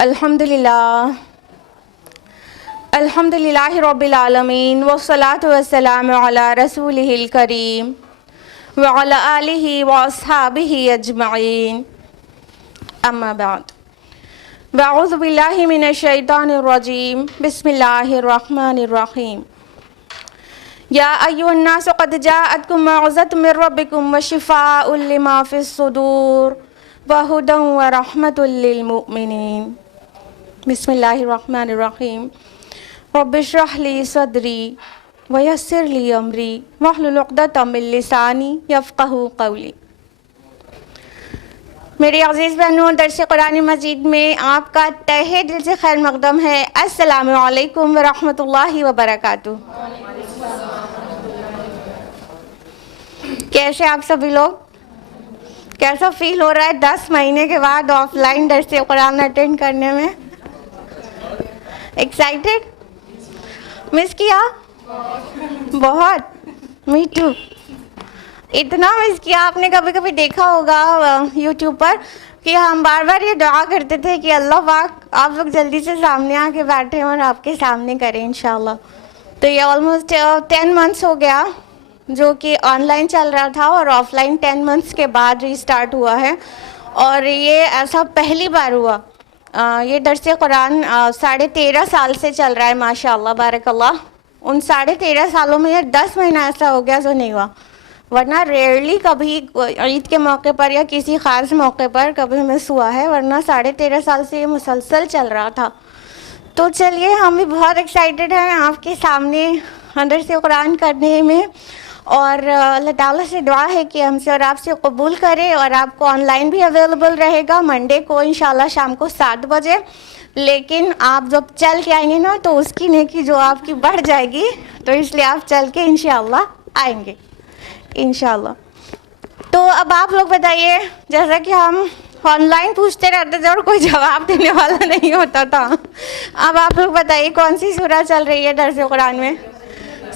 الحمدللہ رب العالمین والصلاة والسلام علی رسولہ الکریم وعلی آلہ واصحابہ اجمعین اما بعد واعوذ باللہ من الشیطان الرجیم بسم اللہ الرحمن الرحیم یا ایھا الناس قد جاءتکم موعظۃ من ربکم وشفاء لما فی الصدور وہدی ورحمۃ للمؤمنین بسم اللہ الرحمن الرحیم رب اشرح لی صدری ویسر لی امری واحلل عقدۃ من لسانی یفقہوا قولی۔ میرے عزیز بہنوں، درس قرآن مجید میں آپ کا تہہ دل سے خیر مقدم ہے۔ السلام علیکم ورحمۃ اللہ وبرکاتہ۔ کیسے آپ سبھی لوگ؟ کیسا فیل ہو رہا ہے 10 مہینے کے بعد آف لائن درس قرآن اٹینڈ کرنے میں؟ ایکسائٹیڈ؟ مس کیا؟ بہت، می ٹو۔ اتنا مس کیا، آپ نے کبھی کبھی دیکھا ہوگا یوٹیوب پر کہ ہم بار بار یہ دعا کرتے تھے کہ اللہ پاک آپ لوگ جلدی سے سامنے آ کے بیٹھیں اور آپ کے سامنے کریں انشاءاللہ۔ تو یہ آلموسٹ 10 منتھس ہو گیا جو کہ آن لائن چل رہا تھا، اور آف لائن 10 منتھس کے بعد ری اسٹارٹ ہوا ہے، اور یہ ایسا پہلی بار ہوا۔ یہ درس قرآن 13.5 سال سے چل رہا ہے، ماشاء اللہ بارک اللہ۔ ان 13.5 سالوں میں یہ 10 مہینہ ایسا ہو گیا جو نہیں ہوا، ورنہ ریئرلی کبھی عید کے موقع پر یا کسی خاص موقع پر کبھی مس ہوا ہے، ورنہ 13.5 سال سے یہ مسلسل چل رہا تھا۔ تو چلیے، ہم بھی بہت ایکسائٹیڈ ہیں آپ کے سامنے درس قرآن کرنے میں، اور اللہ تعالیٰ سے دعا ہے کہ ہم سے اور آپ سے قبول کرے، اور آپ کو آن لائن بھی اویلیبل رہے گا منڈے کو انشاءاللہ شام کو 7 بجے۔ لیکن آپ جب چل کے آئیں گے نا تو اس کی نیکی جو آپ کی بڑھ جائے گی، تو اس لیے آپ چل کے انشاءاللہ آئیں گے انشاءاللہ۔ تو اب آپ لوگ بتائیے، جیسا کہ ہم آن لائن پوچھتے رہتے تھے اور کوئی جواب دینے والا نہیں ہوتا تھا، اب آپ لوگ بتائیے کون سی سورہ چل رہی ہے درس قرآن میں؟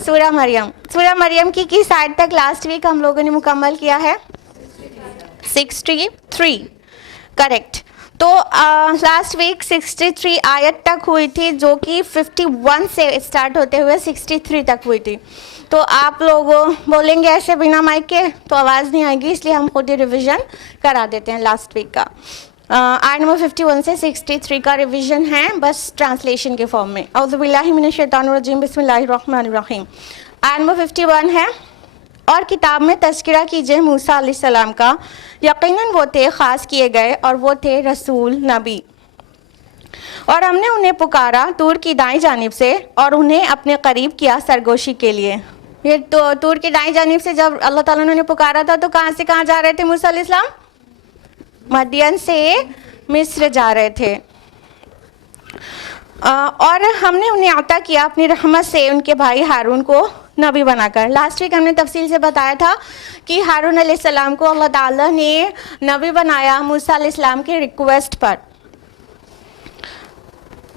سورہ مریم۔ سورہ مریم کی کس آیت تک لاسٹ ویک ہم لوگوں نے مکمل کیا ہے؟ 63 کریکٹ۔ تو لاسٹ ویک 63 آیت تک ہوئی تھی، جو کہ 51 سے اسٹارٹ ہوتے ہوئے 63 تک ہوئی تھی۔ تو آپ لوگ بولیں گے ایسے بنا مائک کے تو آواز نہیں آئے گی، اس لیے ہم خود ہی ریویژن کرا دیتے ہیں لاسٹ ویک کا۔ آیت نمبر 51 سے 63 کا ریویژن ہے، بس ٹرانسلیشن کے فارم میں۔ اعوذ باللہ من الشیطان الرجیم، بسم اللہ الرحمن الرحیم۔ آیت نمبر 51 ہے، اور کتاب میں تذکرہ کیجئے موسیٰ علیہ السلام کا، یقیناً وہ تھے خاص کیے گئے اور وہ تھے رسول نبی، اور ہم نے انہیں پکارا طور کی دائیں جانب سے اور انہیں اپنے قریب کیا سرگوشی کے لیے۔ یہ تو طور کی دائیں جانب سے جب اللہ تعالیٰ نے انہیں پکارا تھا تو کہاں سے کہاں جا رہے تھے موسیٰ علیہ السلام؟ مدین سے مصر جا رہے تھے، اور ہم نے انہیں عطا کیا اپنی رحمت سے ان کے بھائی ہارون کو نبی بنا کر۔ لاسٹ ویک ہم نے تفصیل سے بتایا تھا کہ ہارون علیہ السلام کو اللہ تعالیٰ نے نبی بنایا موسیٰ علیہ السلام کے ریکویسٹ پر۔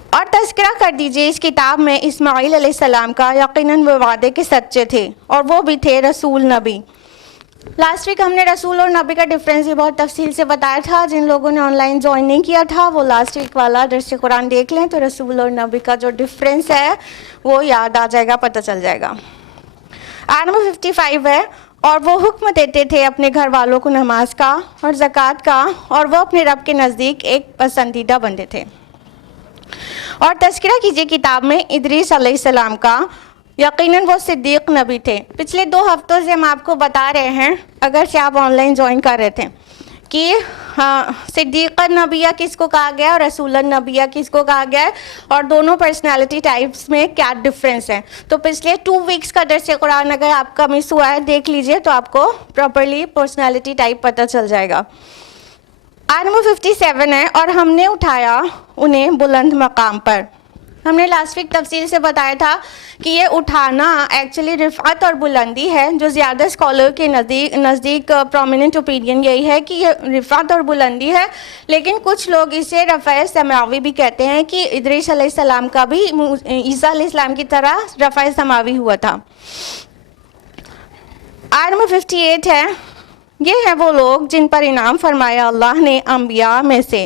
اور تذکرہ کر دیجئے اس کتاب میں اسماعیل علیہ السلام کا، یقیناً وہ وعدے کے سچے تھے اور وہ بھی تھے رسول نبی۔ لاسٹ ویک ہم نے رسول اور نبی کا ڈفرینس بھی بہت تفصیل سے بتایا تھا۔ جن لوگوں نے آن لائن جوائن نہیں کیا تھا وہ لاسٹ ویک والا درس قرآن دیکھ لیں تو رسول اور نبی کا جو ڈفرینس ہے وہ یاد آ جائے گا، پتہ چل جائے گا۔ آیت نمبر 55 ہے، اور وہ حکم دیتے تھے اپنے گھر والوں کو نماز کا اور زکوٰۃ کا، اور وہ اپنے رب کے نزدیک ایک پسندیدہ بندے تھے۔ اور تذکرہ کیجئے کتاب میں ادریس علیہ السلام کا، یقیناً وہ صدیق نبی تھے۔ پچھلے 2 ہفتوں سے ہم آپ کو بتا رہے ہیں، اگر سے آپ آن لائن جوائن کر رہے تھے، کہ صدیق النبیہ کس کو کہا گیا اور رسول النبیہ کس کو کہا گیا ہے، اور دونوں پرسنالٹی ٹائپس میں کیا ڈفرینس ہے۔ تو پچھلے 2 ویکس کا درس قرآن اگر آپ کا مس ہوا ہے دیکھ لیجئے تو آپ کو پراپرلی پرسنالٹی ٹائپ پتہ چل جائے گا۔ آیت نمبر 57 ہے، اور ہم نے اٹھایا انہیں بلند مقام پر۔ ہم نے لاسٹ ویک تفصیل سے بتایا تھا کہ یہ اٹھانا ایکچولی رفعت اور بلندی ہے، جو زیادہ اسکالر کے نزدیک پرومیننٹ اوپینین یہی ہے کہ یہ رفعت اور بلندی ہے، لیکن کچھ لوگ اسے رفع سماوی بھی کہتے ہیں کہ ادریس علیہ السلام کا بھی عیسیٰ علیہ السلام کی طرح رفع سماوی ہوا تھا۔ آیت نمبر 58 ہے، یہ ہیں وہ لوگ جن پر انعام فرمایا اللہ نے انبیاء میں سے،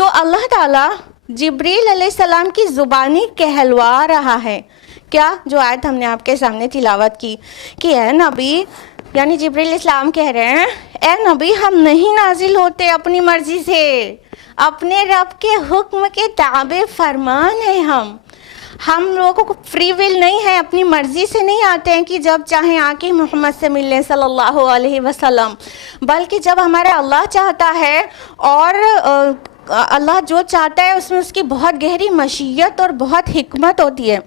تو اللہ تعالیٰ جبریل علیہ السلام کی زبانی کہلوا رہا ہے. کیا؟ جو آیت ہم نے آپ کے سامنے تلاوت کی کہ اے نبی، یعنی جبریل علیہ السلام کہہ رہے ہیں اے نبی ہم نہیں نازل ہوتے اپنی مرضی سے، اپنے رب کے حکم کے تابع فرمان ہیں. ہم لوگوں کو فری ول نہیں ہے، اپنی مرضی سے نہیں آتے ہیں کہ جب چاہیں آ کے محمد سے مل لیں صلی اللہ علیہ وسلم، بلکہ جب ہمارا اللہ چاہتا ہے، اور اللہ جو چاہتا ہے اس میں اس کی بہت گہری مشیت اور بہت حکمت ہوتی ہے.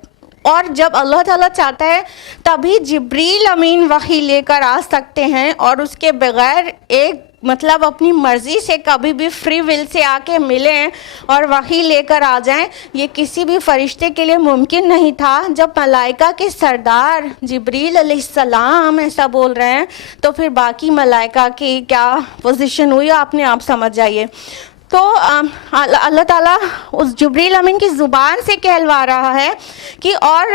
اور جب اللہ تعالیٰ چاہتا ہے تبھی جبریل امین وحی لے کر آ سکتے ہیں، اور اس کے بغیر ایک مطلب اپنی مرضی سے کبھی بھی فری ول سے آ کے ملیں اور وحی لے کر آ جائیں، یہ کسی بھی فرشتے کے لیے ممکن نہیں تھا. جب ملائکہ کے سردار جبریل علیہ السلام ایسا بول رہے ہیں تو پھر باقی ملائکہ کی کیا پوزیشن ہوئی آپ نے آپ سمجھ جائیے. تو اللہ تعالیٰ اس جبریل امین کی زبان سے کہلوا رہا ہے کہ اور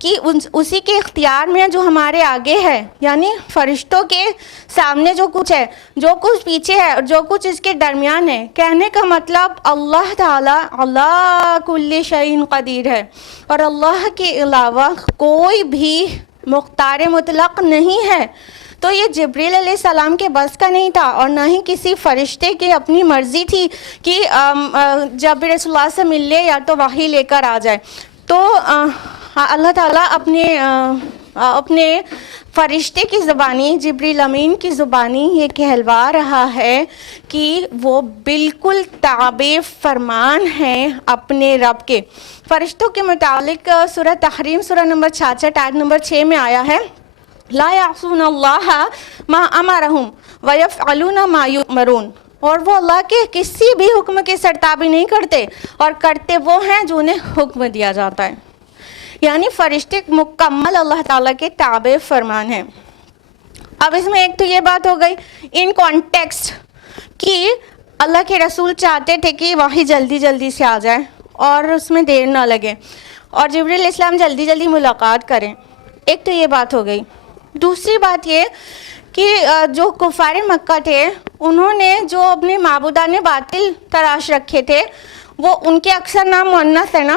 کہ اسی کے اختیار میں جو ہمارے آگے ہے، یعنی فرشتوں کے سامنے جو کچھ ہے، جو کچھ پیچھے ہے، اور جو کچھ اس کے درمیان ہے. کہنے کا مطلب اللہ تعالیٰ اللہ کل شیء قدیر ہے، اور اللہ کے علاوہ کوئی بھی مختار مطلق نہیں ہے. تو یہ جبریل علیہ السلام کے بس کا نہیں تھا، اور نہ ہی کسی فرشتے کی اپنی مرضی تھی کہ جب بھی رسول اللہ سے مل لے یا تو وحی لے کر آ جائے. تو اللہ تعالیٰ اپنے فرشتے کی زبانی، جبریل امین کی زبانی یہ کہلوا رہا ہے کہ وہ بالکل تابع فرمان ہیں اپنے رب کے. فرشتوں کے متعلق سورہ تحریم سورہ نمبر 66 آیت نمبر 6 میں آیا ہے لا یعصون اللہ ما امرہم ویفعلون ما یؤمرون، اور وہ اللہ کے کسی بھی حکم کی سرتابی نہیں کرتے، اور کرتے وہ ہیں جو انہیں حکم دیا جاتا ہے. یعنی فرشتے مکمل اللہ تعالیٰ کے تابع فرمان ہیں. اب اس میں ایک تو یہ بات ہو گئی ان کانٹیکسٹ کہ اللہ کے رسول چاہتے تھے کہ وحی جلدی جلدی سے آ جائے اور اس میں دیر نہ لگے، اور جبریل علیہ السلام جلدی جلدی ملاقات کریں. ایک تو یہ بات ہو گئی. دوسری بات یہ کہ جو کفار مکہ تھے انہوں نے جو اپنے معبودان باطل تراش رکھے تھے، وہ ان کے اکثر نام مؤنث ہے نا،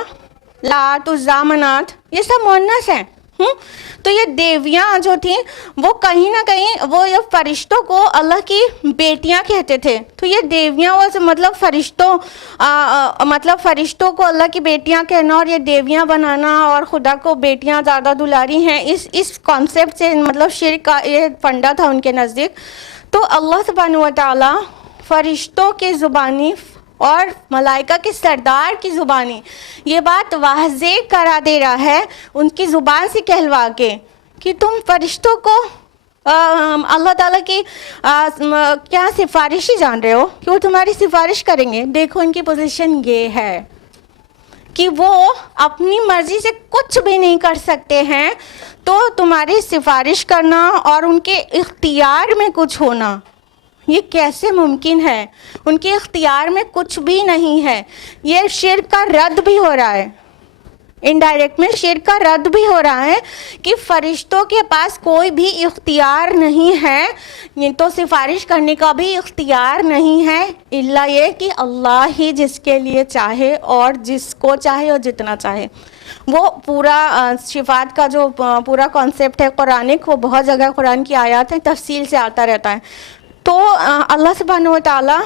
لات، عزیٰ، منات، یہ سب مؤنث ہیں. تو یہ دیویاں جو تھیں وہ کہیں نہ کہیں وہ یہ فرشتوں کو اللہ کی بیٹیاں کہتے تھے. تو یہ دیویاں مطلب فرشتوں کو اللہ کی بیٹیاں کہنا اور یہ دیویاں بنانا اور خدا کو بیٹیاں زیادہ دلاری ہیں، اس کانسیپٹ سے مطلب شرک کا یہ فنڈا تھا ان کے نزدیک. تو اللہ سبحانہ و تعالیٰ فرشتوں کی زبانی اور ملائکہ کے سردار کی زبانی یہ بات واضح کرا دے رہا ہے ان کی زبان سے کہلوا کے کہ تم فرشتوں کو اللہ تعالیٰ کی کیا سفارشی جان رہے ہو کہ وہ تمہاری سفارش کریں گے. دیکھو ان کی پوزیشن یہ ہے کہ وہ اپنی مرضی سے کچھ بھی نہیں کر سکتے ہیں، تو تمہاری سفارش کرنا اور ان کے اختیار میں کچھ ہونا یہ کیسے ممکن ہے؟ ان کے اختیار میں کچھ بھی نہیں ہے. یہ شرک کا رد بھی ہو رہا ہے، انڈائریکٹ میں شرک کا رد بھی ہو رہا ہے کہ فرشتوں کے پاس کوئی بھی اختیار نہیں ہے، تو سفارش کرنے کا بھی اختیار نہیں ہے الا یہ کہ اللہ ہی جس کے لیے چاہے اور جس کو چاہے اور جتنا چاہے. وہ پورا شفاعت کا جو پورا کانسیپٹ ہے قرآنک، وہ بہت جگہ قرآن کی آیات ہیں، تفصیل سے آتا رہتا ہے. تو اللہ سبحانہ و تعالیٰ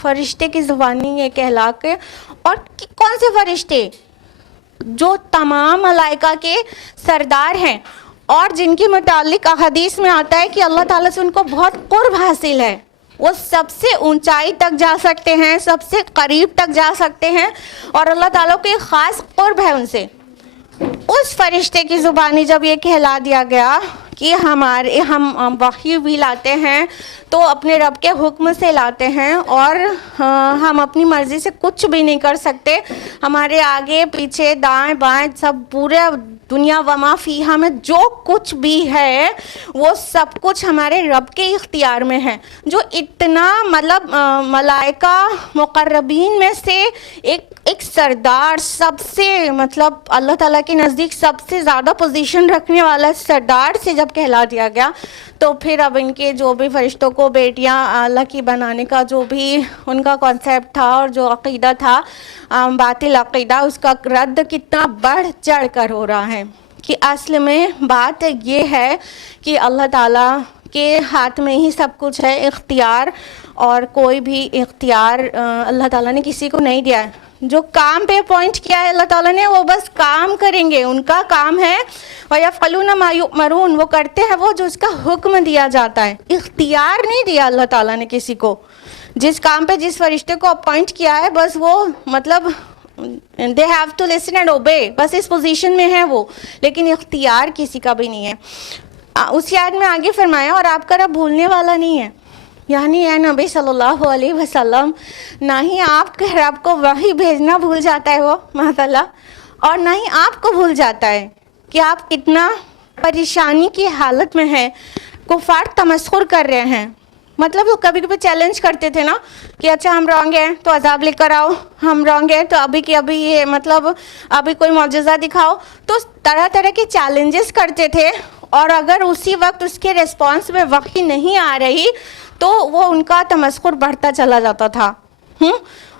فرشتے کی زبانی یہ کہلا کے، اور کون سے فرشتے؟ جو تمام ملائکہ کے سردار ہیں اور جن کے متعلق احادیث میں آتا ہے کہ اللہ تعالیٰ سے ان کو بہت قرب حاصل ہے، وہ سب سے اونچائی تک جا سکتے ہیں، سب سے قریب تک جا سکتے ہیں، اور اللہ تعالیٰ کو ایک خاص قرب ہے ان سے. اس فرشتے کی زبانی جب یہ کہلا دیا گیا کہ ہم وحی بھی لاتے ہیں تو اپنے رب کے حکم سے لاتے ہیں، اور ہم اپنی مرضی سے کچھ بھی نہیں کر سکتے، ہمارے آگے پیچھے دائیں بائیں سب پورے دنیا وما فیہا میں جو کچھ بھی ہے وہ سب کچھ ہمارے رب کے اختیار میں ہے. جو اتنا مطلب ملائکہ مقربین میں سے ایک سردار سب سے مطلب اللہ تعالیٰ کے نزدیک سب سے زیادہ پوزیشن رکھنے والا سردار سے جب کہلا دیا گیا تو پھر اب ان کے جو بھی فرشتوں کو بیٹیاں اللہ کی بنانے کا جو بھی ان کا کانسیپٹ تھا اور جو عقیدہ تھا باطل عقیدہ، اس کا رد کتنا بڑھ چڑھ کر ہو رہا ہے کہ اصل میں بات یہ ہے کہ اللہ تعالیٰ کے ہاتھ میں ہی سب کچھ ہے اختیار، اور کوئی بھی اختیار اللہ تعالیٰ نے کسی کو نہیں دیا ہے. جو کام پہ اپوائنٹ کیا ہے اللہ تعالیٰ نے وہ بس کام کریں گے، ان کا کام ہے وَيَفْعَلُونَ مَا يُؤْمَرُونَ، وہ کرتے ہیں وہ جو اس کا حکم دیا جاتا ہے. اختیار نہیں دیا اللہ تعالیٰ نے کسی کو. جس کام پہ جس فرشتے کو اپوائنٹ کیا ہے بس وہ مطلب they have to listen and obey، بس اس پوزیشن میں ہے وہ، لیکن اختیار کسی کا بھی نہیں ہے. اسی آیت میں آگے فرمایا اور آپ کا رب بھولنے والا نہیں ہے، یعنی اے نبی صلی اللہ علیہ وسلم نہ ہی آپ کے رب کو وحی بھیجنا بھول جاتا ہے وہ ماشاء اللہ، اور نہ ہی آپ کو بھول جاتا ہے کہ آپ کتنا پریشانی کی حالت میں ہیں. کفار تمسخر کر رہے ہیں، مطلب وہ کبھی کبھی چیلنج کرتے تھے نا کہ اچھا ہم رونگ ہیں تو عذاب لے کر آؤ، ہم رونگ ہیں تو ابھی کی ابھی یہ مطلب ابھی کوئی معجزہ دکھاؤ، تو طرح طرح کے چیلنجز کرتے تھے. اور اگر اسی وقت اس کے ریسپانس میں وحی نہیں آ رہی تو وہ ان کا تمسخر بڑھتا چلا جاتا تھا.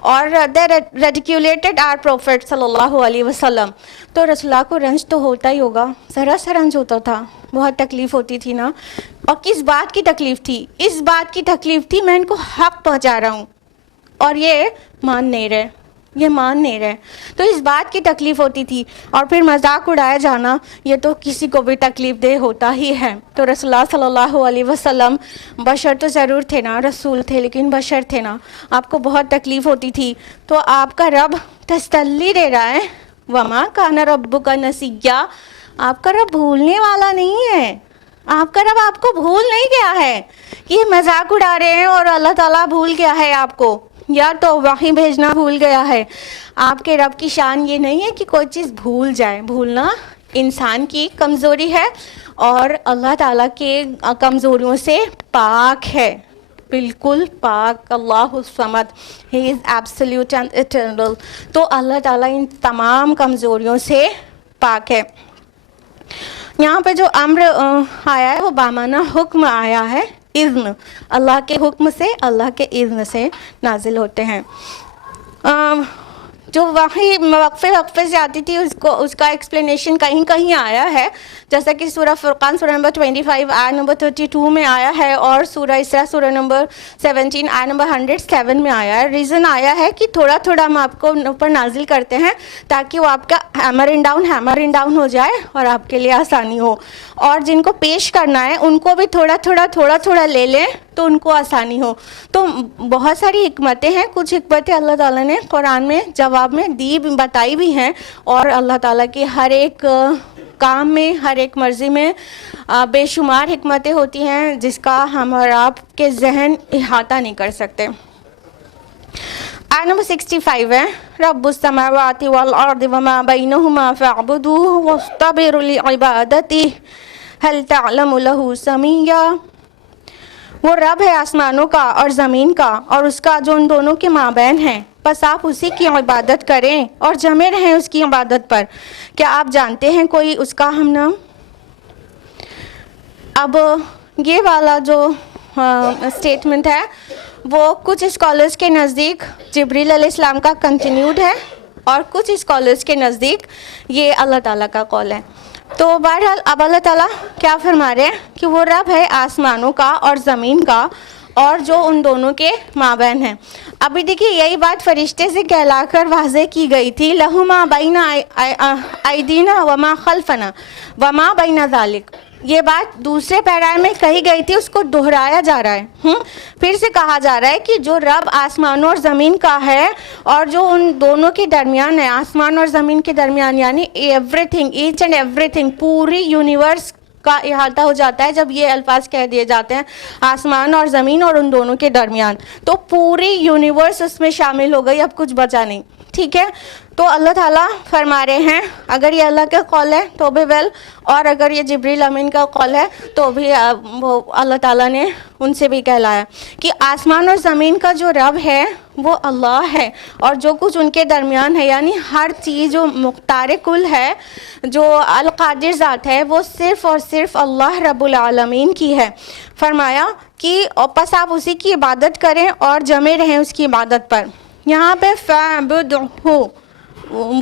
اور they ridiculed our prophet صلی اللہ علیہ وسلم. تو رسول اللہ کو رنج تو ہوتا ہی ہوگا، ذرا سا رنج ہوتا تھا، بہت تکلیف ہوتی تھی نا. اور کس بات کی تکلیف تھی؟ اس بات کی تکلیف تھی میں ان کو حق پہنچا رہا ہوں اور یہ مان نہیں رہے. تو اس بات کی تکلیف ہوتی تھی. اور پھر مذاق اڑایا جانا یہ تو کسی کو بھی تکلیف دہ ہوتا ہی ہے. تو رسول اللہ صلی اللہ علیہ وسلم بشر تو ضرور تھے نا، رسول تھے لیکن بشر تھے نا، آپ کو بہت تکلیف ہوتی تھی. تو آپ کا رب تسلی دے رہا ہے وما کان ربک نسیا، آپ کا رب بھولنے والا نہیں ہے. آپ کا رب آپ کو بھول نہیں گیا ہے کہ یہ مذاق اڑا رہے ہیں اور اللہ تعالیٰ بھول گیا ہے آپ کو، یا تو وحی بھیجنا بھول گیا ہے. آپ کے رب کی شان یہ نہیں ہے کہ کوئی چیز بھول جائے. بھولنا انسان کی کمزوری ہے اور اللہ تعالیٰ کے کمزوریوں سے پاک ہے، بالکل پاک. اللہ الصمد، ہی از ایبسلیوٹ اینڈ ایٹرنل. تو اللہ تعالیٰ ان تمام کمزوریوں سے پاک ہے. یہاں پہ جو امر آیا ہے وہ بامانہ حکم آیا ہے، اذن، اللہ کے حکم سے، اللہ کے اذن سے نازل ہوتے ہیں. جو وحی وقفے سے آتی تھی اس کا ایکسپلینیشن کہیں کہیں آیا ہے، جیسا کہ سورہ فرقان سورہ نمبر 25 آیت نمبر 32 میں آیا ہے، اور سورہ اسراء سورہ نمبر 17 آیت نمبر 107 میں آیا ہے. ریزن آیا ہے کہ تھوڑا تھوڑا ہم آپ کو اوپر نازل کرتے ہیں تاکہ وہ آپ کا ہیمر ان ڈاؤن ہو جائے اور آپ کے لیے آسانی ہو، اور جن کو پیش کرنا ہے ان کو بھی تھوڑا تھوڑا لے لیں تو ان کو آسانی ہو. تو بہت ساری حکمتیں ہیں، کچھ حکمتیں اللہ تعالیٰ نے قرآن میں جواب میں دی بتائی بھی ہیں، اور اللہ تعالیٰ کے ہر ایک کام میں، ہر ایک مرضی میں بے شمار حکمتیں ہوتی ہیں جس کا ہم اور آپ کے ذہن احاطہ نہیں کر سکتے. آیت نمبر 65 ہے، رب السماوات والارض وما بینہما فاعبدوہ واصطبر لعبادتہ هل تعلم له سمیا. وہ رب ہے آسمانوں کا اور زمین کا اور اس کا جو ان دونوں کے مابین ہیں، بس آپ اسی کی عبادت کریں اور جمے رہیں اس کی عبادت پر. کیا آپ جانتے ہیں کوئی اس کا ہم نام؟ اب یہ والا جو اسٹیٹمنٹ ہے وہ کچھ اسکالرس کے نزدیک جبریل علیہ السلام کا کنٹینیوڈ ہے، اور کچھ اسکالرس کے نزدیک یہ اللہ تعالیٰ کا قول ہے. تو بہرحال اب اللہ تعالیٰ کیا فرما رہے ہیں کہ وہ رب ہے آسمانوں کا اور زمین کا اور جو ان دونوں کے مابین ہیں. ابھی دیکھیے یہی بات فرشتے سے کہلا کر واضح کی گئی تھی، لہو ما بین ایدینا وما خلفنا وما بین ذالک. یہ بات دوسرے پیرا میں کہی گئی تھی، اس کو دہرایا جا رہا ہے. پھر سے کہا جا رہا ہے کہ جو رب آسمانوں اور زمین کا ہے اور جو ان دونوں کے درمیان ہے، آسمان اور زمین کے درمیان، یعنی everything, each and everything, پوری یونیورس کا احاطہ ہو جاتا ہے جب یہ الفاظ کہہ دیے جاتے ہیں آسمان اور زمین اور ان دونوں کے درمیان. تو پوری یونیورس اس میں شامل ہو گئی، اب کچھ بچا نہیں. ٹھیک ہے. تو اللہ تعالیٰ فرما رہے ہیں اگر یہ اللہ کا قول ہے تو بھی ویل, اور اگر یہ جبریل امین کا قول ہے تو بھی وہ اللہ تعالیٰ نے ان سے بھی کہلایا کہ آسمان اور زمین کا جو رب ہے وہ اللہ ہے, اور جو کچھ ان کے درمیان ہے یعنی ہر چیز جو مختار کل ہے, جو القادر ذات ہے, وہ صرف اور صرف اللہ رب العالمین کی ہے. فرمایا کہ پس آپ اسی کی عبادت کریں اور جمے رہیں اس کی عبادت پر. یہاں پہ فَاعْبُدْهُ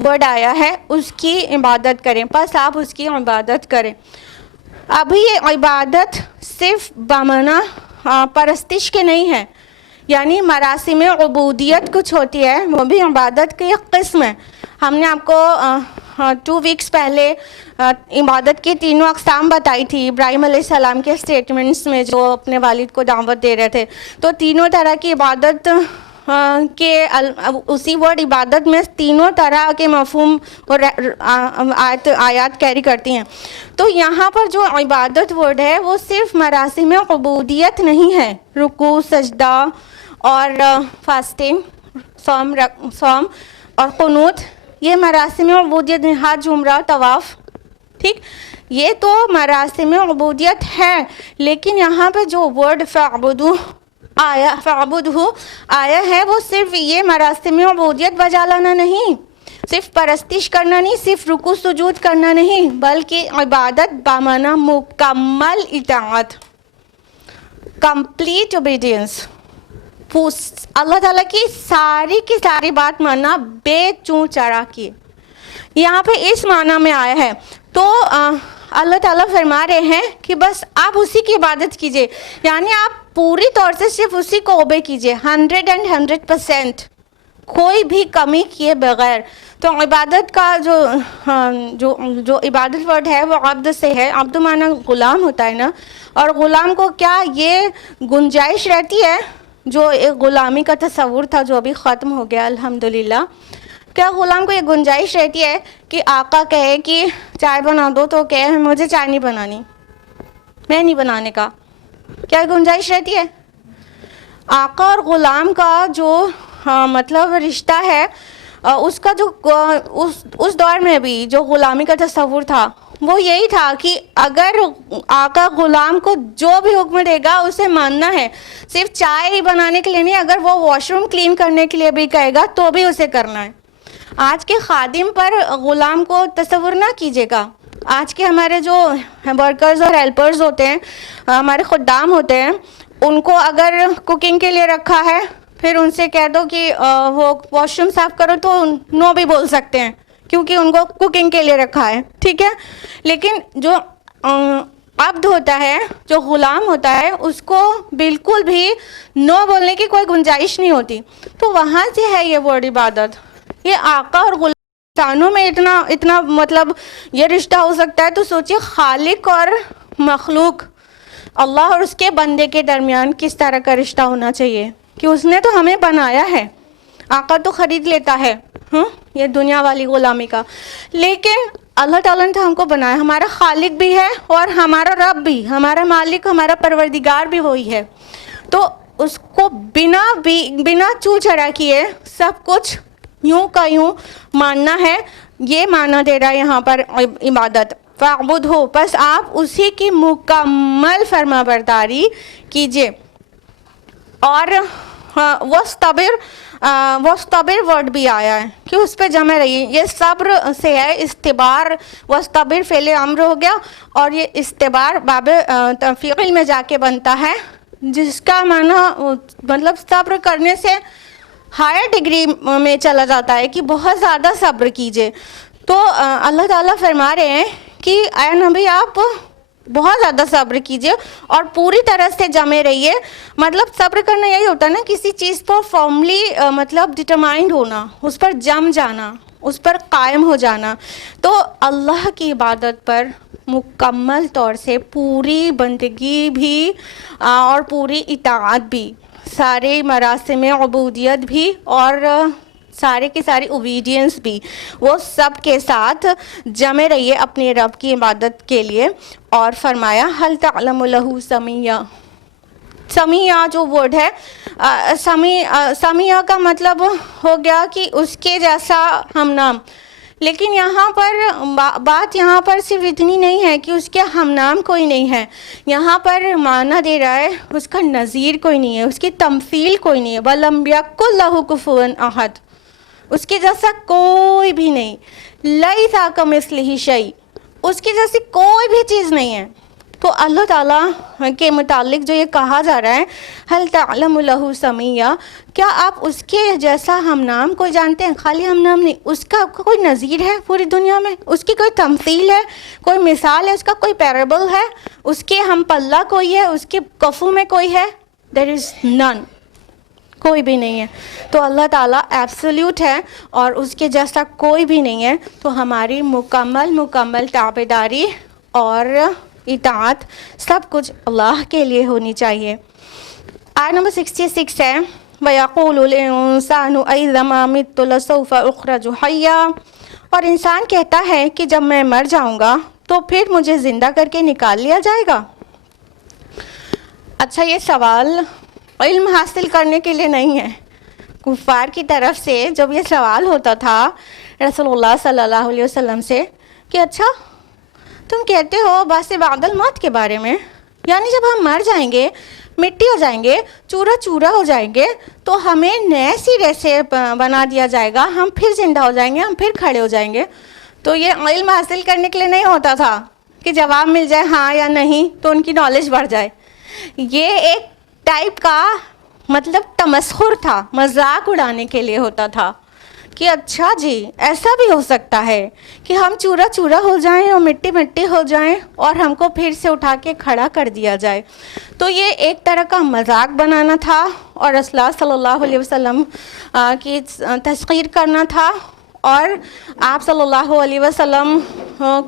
ورڈ آیا ہے, اس کی عبادت کریں, پس آپ اس کی عبادت کریں. ابھی یہ عبادت صرف بامانہ پرستش کے نہیں ہے, یعنی مراسم عبودیت کچھ ہوتی ہے, وہ بھی عبادت کی ایک قسم ہے. ہم نے آپ کو 2 ویکس پہلے عبادت کی تینوں اقسام بتائی تھی ابراہیم علیہ السلام کے اسٹیٹمنٹس میں, جو اپنے والد کو دعوت دے رہے تھے. تو تینوں طرح کی عبادت کہ اسی ورڈ عبادت میں تینوں طرح کے مفہوم اور آیات کیری کرتی ہیں. تو یہاں پر جو عبادت ورڈ ہے وہ صرف مراسم عبودیت نہیں ہے, رکوع, سجدہ اور فاسٹنگ, صوم اور قنوت, یہ مراسم عبودیت, حج, عمرہ, طواف, ٹھیک, یہ تو مراسم عبودیت ہے. لیکن یہاں پہ جو ورڈ فَاعْبُدْهُ آیا ہے وہ صرف یہ مراسم عبودیت بجا لانا نہیں, صرف پرستش کرنا نہیں, صرف رکوع سجود کرنا نہیں, بلکہ عبادت بامانہ مکمل اطاعت, کمپلیٹ اوبیڈینس, اللہ تعالیٰ کی ساری بات ماننا بے چوں چرا کی. یہاں پہ اس معنی میں آیا ہے. تو اللہ تعالیٰ فرما رہے ہیں کہ بس آپ اسی کی عبادت کیجئے, یعنی آپ پوری طور سے صرف اسی کو اوبے کیجئے 100% کوئی بھی کمی کیے بغیر. تو عبادت کا جو عبادت ورڈ ہے وہ عبد سے ہے. عبد معنی غلام ہوتا ہے نا, اور غلام کو کیا یہ گنجائش رہتی ہے, جو ایک غلامی کا تصور تھا جو ابھی ختم ہو گیا الحمدللہ, کیا غلام کو یہ گنجائش رہتی ہے کہ آقا کہے کہ چائے بنا دو تو کہے مجھے چائے نہیں بنانی, میں نہیں بنانے کا, کیا گنجائش رہتی ہے؟ آقا اور غلام کا جو مطلب رشتہ ہے, اس کا جو اس دور میں بھی جو غلامی کا تصور تھا وہ یہی تھا کہ اگر آقا غلام کو جو بھی حکم دے گا اسے ماننا ہے, صرف چائے ہی بنانے کے لیے نہیں, اگر وہ واش روم کلین کرنے کے لیے بھی کہے گا تو بھی اسے کرنا ہے. آج کے خادم پر غلام کو تصور نہ کیجیے گا. آج کے ہمارے جو ورکرز اور ہیلپرز ہوتے ہیں, ہمارے خدام ہوتے ہیں, ان کو اگر کوکنگ کے لیے رکھا ہے پھر ان سے کہہ دو کہ وہ واش روم صاف کرو تو نو بھی بول سکتے ہیں کیونکہ ان کو کوکنگ کے لیے رکھا ہے, ٹھیک ہے. لیکن جو عبد ہوتا ہے, جو غلام ہوتا ہے, اس کو بالکل بھی نو بولنے کی کوئی گنجائش نہیں ہوتی. تو وہاں سے ہے یہ ورڈ عبادت. یہ آقا اور غلام انسانوں میں اتنا مطلب یہ رشتہ ہو سکتا ہے, تو سوچیے خالق اور مخلوق, اللہ اور اس کے بندے کے درمیان کس طرح کا رشتہ ہونا چاہیے, کہ اس نے تو ہمیں بنایا ہے. آقا تو خرید لیتا ہے یہ دنیا والی غلامی کا, لیکن اللہ تعالیٰ نے تو ہم کو بنایا, ہمارا خالق بھی ہے اور ہمارا رب بھی, ہمارا مالک, ہمارا پروردگار بھی وہی ہے. تو اس کو بنا چو چرا کیے سب کچھ یوں کا یوں ماننا ہے. یہ معنی دے رہا ہے یہاں پر عبادت. فَاعْبُدْهُ, پس آپ اسی کی مکمل فرما برداری کیجئے. اور وَاسْتَبِرْ ورڈ بھی آیا ہے کہ اس پہ جمع رہیے. یہ صبر سے ہے, استبار, وَاسْتَبِرْ فعل امر ہو گیا, اور یہ استبار باب فعل میں جا کے بنتا ہے, جس کا معنی مطلب صبر کرنے سے ہائر ڈگری میں چلا جاتا ہے کہ بہت زیادہ صبر کیجئے. تو اللہ تعالیٰ فرما رہے ہیں کہ اے نبی آپ بہت زیادہ صبر کیجئے اور پوری طرح سے جمے رہیے. مطلب صبر کرنا یہی ہوتا ہے نا, کسی چیز پر فارملی مطلب ڈٹرمائنڈ ہونا, اس پر جم جانا, اس پر قائم ہو جانا. تو اللہ کی عبادت پر مکمل طور سے پوری بندگی بھی اور پوری اطاعت بھی, سارے مراسم عبودیت بھی اور سارے کی ساری اوبیڈینس بھی, وہ سب کے ساتھ جمے رہیے اپنے رب کی عبادت کے لیے. اور فرمایا حل تعلم لہ سمیہ, سمیع جو ورڈ ہے، سمیع کا مطلب ہو گیا کہ اس کے جیسا ہم نام، لیکن یہاں پر بات یہاں پر صرف اتنی نہیں ہے کہ اس کے ہم نام کوئی نہیں ہے، یہاں پر معنی دے رہا ہے اس کا نظیر کوئی نہیں ہے، اس کی تمثیل کوئی نہیں ہے، وَلَمْ يَكُن لَهُ كُفُوًا أَحَدٌ، اس کے جیسا کوئی بھی نہیں، لَيْسَ كَمِثْلِهِ شَيْءٌ، اس کی جیسی کوئی بھی چیز نہیں ہے۔ تو اللہ تعالیٰ کے متعلق جو یہ کہا جا رہا ہے هل تعلم له سمیہ، کیا آپ اس کے جیسا ہم نام کوئی جانتے ہیں؟ خالی ہم نام نہیں، اس کا کوئی نظیر ہے پوری دنیا میں، اس کی کوئی تمثیل ہے، کوئی مثال ہے، اس کا کوئی پیرابل ہے، اس کے ہم پلہ کوئی ہے، اس کے کفو میں کوئی ہے؟ there is none، کوئی بھی نہیں ہے۔ تو اللہ تعالیٰ ایبسلیوٹ ہے اور اس کے جیسا کوئی بھی نہیں ہے، تو ہماری مکمل تابعداری اور اطاعت سب کچھ اللہ کے لیے ہونی چاہیے۔ آیت نمبر 66 ہے وَيَقُولُ الْإِنسَانُ أَإِذَا مَا مِتُّ لَسَوْفَ أُخْرَجُ حَيًّا، اور انسان کہتا ہے کہ جب میں مر جاؤں گا تو پھر مجھے زندہ کر کے نکال لیا جائے گا۔ اچھا، یہ سوال علم حاصل کرنے کے لیے نہیں ہے، کفار کی طرف سے جب یہ سوال ہوتا تھا رسول اللہ صلی اللہ علیہ وسلم سے کہ اچھا تم کہتے ہو بعث بعد الموت کے بارے میں، یعنی جب ہم مر جائیں گے، مٹی ہو جائیں گے، چورا چورا ہو جائیں گے، تو ہمیں نئے سرے سے بنا دیا جائے گا، ہم پھر زندہ ہو جائیں گے، ہم پھر کھڑے ہو جائیں گے۔ تو یہ علم حاصل کرنے کے لیے نہیں ہوتا تھا کہ جواب مل جائے ہاں یا نہیں تو ان کی نالج بڑھ جائے، یہ ایک ٹائپ کا مطلب تمسخر تھا، مذاق اڑانے کے لیے ہوتا تھا کہ اچھا جی ایسا بھی ہو سکتا ہے کہ ہم چورا چورا ہو جائیں اور مٹی مٹی ہو جائیں اور ہم کو پھر سے اٹھا کے کھڑا کر دیا جائے۔ تو یہ ایک طرح کا مذاق بنانا تھا اور رسول اللہ صلی اللہ علیہ وسلم کی تحقیر کرنا تھا، اور آپ صلی اللہ علیہ وسلم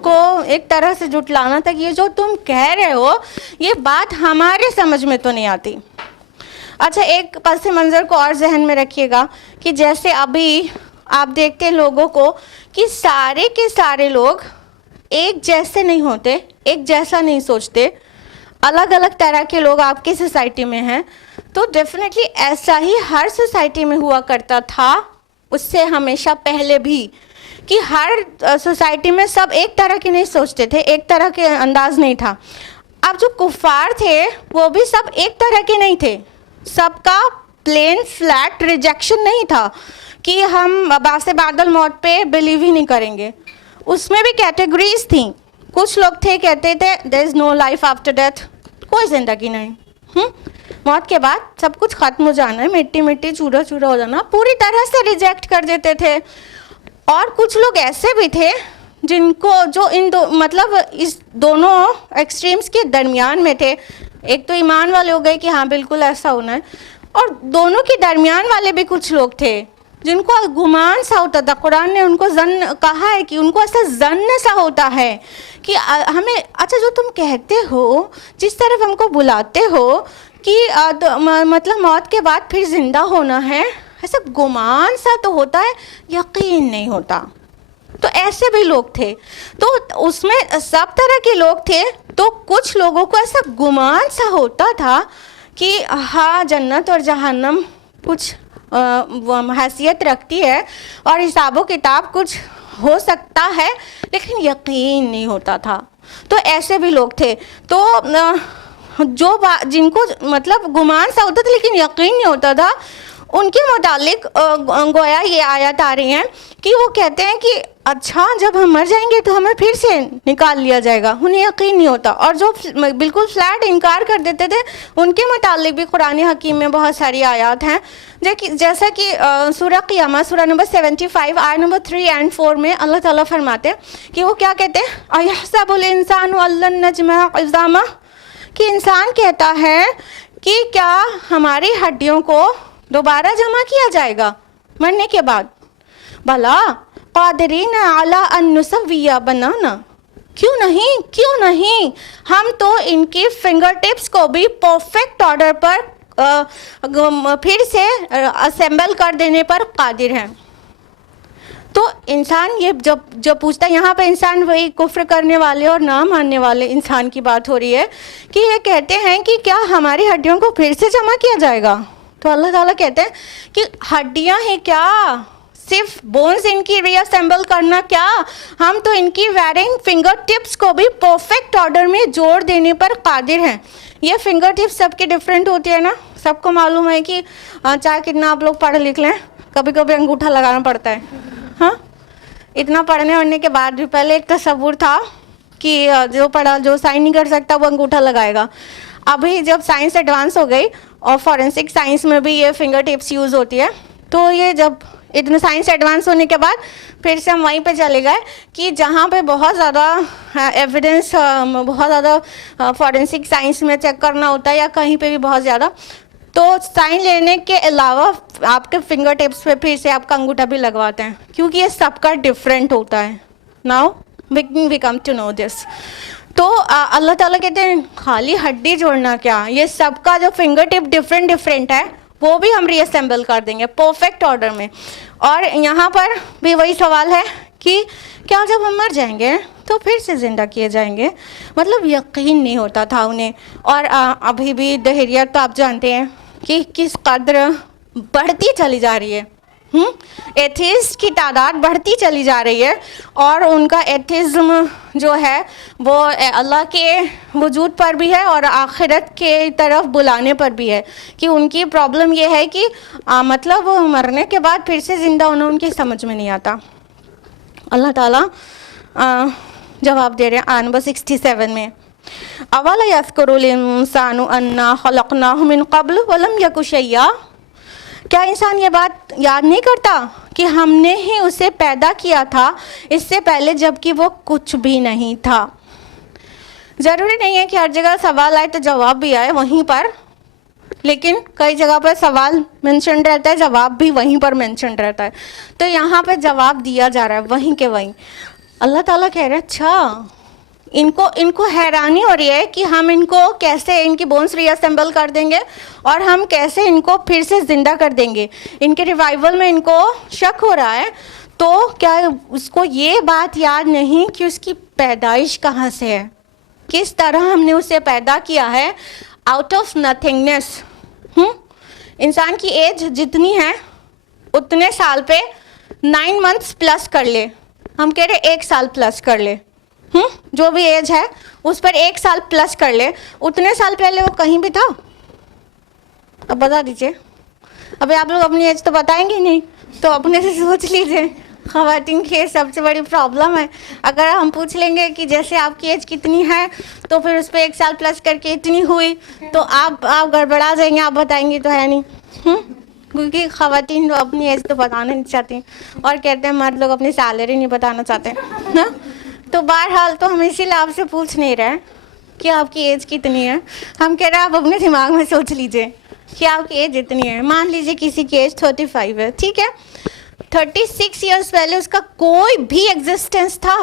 کو ایک طرح سے جھٹلانا تھا کہ یہ جو تم کہہ رہے ہو یہ بات ہمارے سمجھ میں تو نہیں آتی۔ اچھا، ایک پس منظر کو اور ذہن میں رکھیے گا کہ جیسے ابھی آپ دیکھتے ہیں لوگوں کو کہ سارے کے سارے لوگ ایک جیسے نہیں ہوتے، ایک جیسا نہیں سوچتے، الگ الگ طرح کے لوگ آپ کی سوسائٹی میں ہیں، تو ڈیفینیٹلی ایسا ہی ہر سوسائٹی میں ہوا کرتا تھا، اس سے ہمیشہ پہلے بھی، کہ ہر سوسائٹی میں سب ایک طرح کے نہیں سوچتے تھے، ایک طرح کے انداز نہیں تھا۔ اب جو کفار تھے وہ بھی سب ایک طرح کے نہیں تھے، سب کا پلین فلیٹ ریجیکشن نہیں تھا کہ ہم بعث بعد الموت پہ بلیو ہی نہیں کریں گے، اس میں بھی کیٹیگریز تھیں۔ کچھ لوگ تھے کہتے تھے there is no life after death، کوئی زندگی نہیں، موت کے بعد سب کچھ ختم ہو جانا ہے، مٹی مٹی چورا چورا ہو جانا، پوری طرح سے ریجیکٹ کر دیتے تھے۔ اور کچھ لوگ ایسے بھی تھے جن کو جو مطلب اس دونوں ایکسٹریمز کے درمیان میں تھے، ایک تو ایمان والے ہو گئے کہ ہاں بالکل ایسا ہونا ہے، اور دونوں کے درمیان والے بھی کچھ لوگ تھے جن کو گمان سا ہوتا تھا۔ قرآن نے ان کو ظن کہا ہے کہ ان کو ایسا ظن سا ہوتا ہے کہ ہمیں اچھا جو تم کہتے ہو، جس طرف ہم کو بلاتے ہو کہ مطلب موت کے بعد پھر زندہ ہونا ہے، ایسا گمان سا تو ہوتا ہے، یقین نہیں ہوتا۔ تو ایسے بھی لوگ تھے، تو اس میں سب طرح کے لوگ تھے، تو کچھ لوگوں کو ایسا گمان سا ہوتا تھا کہ ہاں جنت اور جہنم کچھ حیثیت رکھتی ہے اور حساب و کتاب کچھ ہو سکتا ہے، لیکن یقین نہیں ہوتا تھا۔ تو ایسے بھی لوگ تھے، تو جو جن کو مطلب گمان سا ہوتا تھا لیکن یقین نہیں ہوتا تھا، ان کے متعلق گویا یہ آیات آ رہی ہیں کہ وہ کہتے ہیں کہ اچھا جب ہم مر جائیں گے تو ہمیں پھر سے نکال لیا جائے گا، انہیں یقین نہیں ہوتا۔ اور جو بالکل فلیٹ انکار کر دیتے تھے ان کے متعلق بھی قرآن حکیم میں بہت ساری آیات ہیں، جیسا کہ سورہ قیامہ سورہ نمبر 75 آیت نمبر 3 and 4 میں اللہ تعالیٰ فرماتے ہیں کہ وہ کیا کہتے ہیں، اَيَحْسَبُ الْإِنسَانُ أَن لَّن نَّجْمَعَ عِظَامَهُ، کہ انسان کہتا ہے کہ کیا ہماری ہڈیوں کو دوبارہ جمع کیا جائے گا مرنے کے بعد؟ بھلا قادرین علی ان نسوی بنانا، کیوں نہیں، ہم تو ان کی فنگر ٹپس کو بھی پرفیکٹ آرڈر پر پھر سے اسمبل کر دینے پر قادر ہیں۔ تو انسان یہ جب پوچھتا ہے، یہاں پہ انسان وہی کفر کرنے والے اور نہ ماننے والے انسان کی بات ہو رہی ہے کہ یہ کہتے ہیں کہ کیا ہماری ہڈیوں کو پھر سے جمع کیا جائے گا؟ تو اللہ تعالیٰ کہتے ہیں کہ ہڈیاں ہیں کیا، صرف بونز ان کی ری اسمبل کرنا کیا، ہم تو ان کی ویرنگ فنگر ٹپس کو بھی پرفیکٹ آرڈر میں جوڑ دینے پر قادر ہیں۔ یہ فنگر ٹپس سب کی ڈفرینٹ ہوتی ہے نا، سب کو معلوم ہے کہ چاہے کتنا آپ لوگ پڑھ لکھ لیں، کبھی کبھی انگوٹھا لگانا پڑتا ہے۔ ہاں، اتنا پڑھنے وڑھنے کے بعد بھی پہلے ایک تصور تھا کہ جو سائن نہیں کر سکتا وہ انگوٹھا لگائے گا۔ ابھی جب سائنس ایڈوانس ہو گئی اور فورینسک سائنس میں بھی یہ فنگر ٹپس یوز ہوتی ہے، تو یہ جب اتنا سائنس ایڈوانس ہونے کے بعد پھر سے ہم وہیں پہ چلے گئے کہ جہاں پہ بہت زیادہ ایویڈنس، بہت زیادہ فورینسک سائنس میں چیک کرنا ہوتا ہے یا کہیں پہ بھی بہت زیادہ، تو سائن لینے کے علاوہ آپ کے فنگر ٹپس پہ پھر سے آپ کا انگوٹھا بھی لگواتے ہیں، کیونکہ یہ سب کا ڈفرینٹ ہوتا ہے۔ Now we come to know this. تو اللہ تعالیٰ کہتے ہیں خالی ہڈی جوڑنا کیا، یہ سب کا جو فنگر ٹپ ڈفرینٹ ہے وہ بھی ہم ری اسمبل کر دیں گے پرفیکٹ آرڈر میں۔ اور یہاں پر بھی وہی سوال ہے کہ کیا جب ہم مر جائیں گے تو پھر سے زندہ کیے جائیں گے؟ مطلب یقین نہیں ہوتا تھا انہیں۔ اور ابھی بھی دہریت تو آپ جانتے ہیں کہ کس قدر بڑھتی چلی جا رہی ہے، ایتھیسٹ کی تعداد بڑھتی چلی جا رہی ہے، اور ان کا ایتھیزم جو ہے وہ اللہ کے وجود پر بھی ہے اور آخرت کے طرف بلانے پر بھی ہے، کہ ان کی پرابلم یہ ہے کہ مطلب مرنے کے بعد پھر سے زندہ ہونا ان کی سمجھ میں نہیں آتا۔ اللہ تعالیٰ جواب دے رہے ہیں آیت نمبر 67 میں، اَوَلَا يَذْكُرُ الْإِنسَانُ أَنَّا خَلَقْنَاهُ مِنْ قَبْلُ وَلَمْ يَكُ شَيْئًا۔ کیا انسان یہ بات یاد نہیں کرتا کہ ہم نے ہی اسے پیدا کیا تھا اس سے پہلے جبکہ وہ کچھ بھی نہیں تھا؟ ضروری نہیں ہے کہ ہر جگہ سوال آئے تو جواب بھی آئے وہیں پر، لیکن کئی جگہ پر سوال مینشن رہتا ہے، جواب بھی وہیں پر مینشن رہتا ہے۔ تو یہاں پہ جواب دیا جا رہا ہے وہیں کے وہیں۔ اللہ تعالیٰ کہہ رہے ہیں اچھا، ان کو حیرانی ہو رہی ہے کہ ہم ان کو کیسے ان کی بونس ری اسمبل کر دیں گے اور ہم کیسے ان کو پھر سے زندہ کر دیں گے، ان کے ریوائول میں ان کو شک ہو رہا ہے۔ تو کیا اس کو یہ بات یاد نہیں کہ اس کی پیدائش کہاں سے ہے، کس طرح ہم نے اسے پیدا کیا ہے، آؤٹ آف نتھنگنیس۔ انسان کی ایج جتنی ہے اتنے سال پہ 9 months پلس کر لے، ہم کہہ رہے 1 سال پلس کر لے، جو بھی ایج ہے اس پر 1 سال پلس کر لے، اتنے سال پہلے وہ کہیں بھی تھا؟ اب بتا دیجئے۔ ابھی آپ لوگ اپنی ایج تو بتائیں گے نہیں، تو اپنے سے سوچ لیجئے۔ خواتین کی سب سے بڑی پرابلم ہے، اگر ہم پوچھ لیں گے کہ جیسے آپ کی ایج کتنی ہے تو پھر اس پہ 1 سال پلس کر کے اتنی ہوئی، تو آپ گڑبڑا جائیں گے، آپ بتائیں گے تو ہے نہیں، کیونکہ خواتین اپنی ایج تو بتانا نہیں چاہتی اور کہتے ہیں مرد لوگ اپنی سیلری نہیں بتانا چاہتے۔ تو بہرحال تو ہم اسی لیے آپ سے پوچھ نہیں رہے کہ آپ کی ایج کتنی ہے، ہم کہہ رہے ہیں آپ اپنے دماغ میں سوچ لیجئے کہ آپ کی ایج اتنی ہے۔ مان لیجئے کسی کی ایج 35 ہے، ٹھیک ہے، 36 ایئرس پہلے اس کا کوئی بھی ایگزسٹنس تھا؟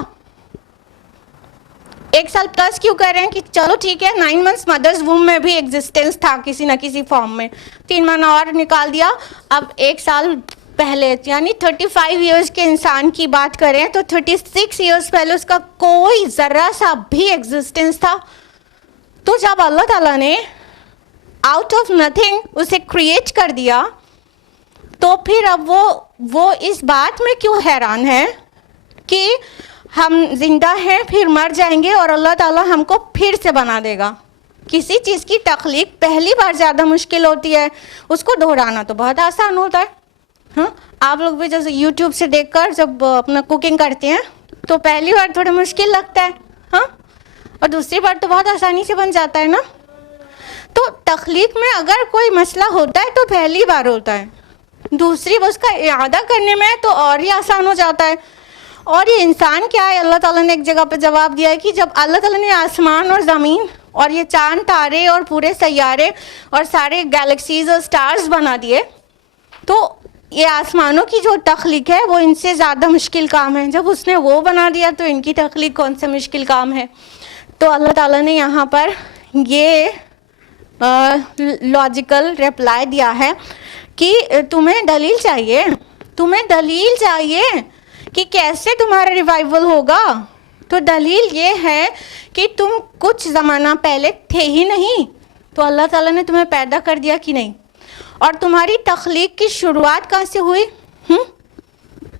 1 سال پلس کیوں کر رہے ہیں کہ چلو ٹھیک ہے 9 months مدرز ووم میں بھی ایگزسٹنس تھا کسی نہ کسی فارم میں، 3 مہینہ اور نکال دیا، اب 1 سال پہلے یعنی 35 ایئرس کے انسان کی بات کریں تو 36 ایئرس پہلے اس کا کوئی ذرا سا بھی ایگزسٹنس تھا۔ تو جب اللہ تعالیٰ نے آؤٹ آف نتھنگ اسے کریٹ کر دیا تو پھر اب وہ اس بات میں کیوں حیران ہے کہ ہم زندہ ہیں پھر مر جائیں گے اور اللہ تعالیٰ ہم کو پھر سے بنا دے گا؟ کسی چیز کی تخلیق پہلی بار زیادہ مشکل ہوتی ہے، اس کو دہرانا تو بہت آسان ہوتا ہے۔ ہاں، آپ لوگ بھی جیسے یوٹیوب سے دیکھ کر جب اپنا کوکنگ کرتے ہیں تو پہلی بار تھوڑا مشکل لگتا ہے، ہاں، اور دوسری بار تو بہت آسانی سے بن جاتا ہے نا۔ تو تخلیق میں اگر کوئی مسئلہ ہوتا ہے تو پہلی بار ہوتا ہے، دوسری بار اس کا اعادہ کرنے میں تو اور ہی آسان ہو جاتا ہے۔ اور یہ انسان کیا ہے، اللہ تعالیٰ نے ایک جگہ پہ جواب دیا ہے کہ جب اللہ تعالیٰ نے آسمان اور زمین اور یہ چاند تارے اور پورے سیارے اور سارے گیلیکسیز اور سٹارز بنا دیے تو یہ آسمانوں کی جو تخلیق ہے وہ ان سے زیادہ مشکل کام ہے۔ جب اس نے وہ بنا دیا تو ان کی تخلیق کون سے مشکل کام ہے؟ تو اللہ تعالیٰ نے یہاں پر یہ لاجیکل ریپلائی دیا ہے کہ تمہیں دلیل چاہیے کہ کیسے تمہارا ریوائول ہوگا؟ تو دلیل یہ ہے کہ تم کچھ زمانہ پہلے تھے ہی نہیں، تو اللہ تعالیٰ نے تمہیں پیدا کر دیا کہ نہیں؟ اور تمہاری تخلیق کی شروعات کہاں سے ہوئی؟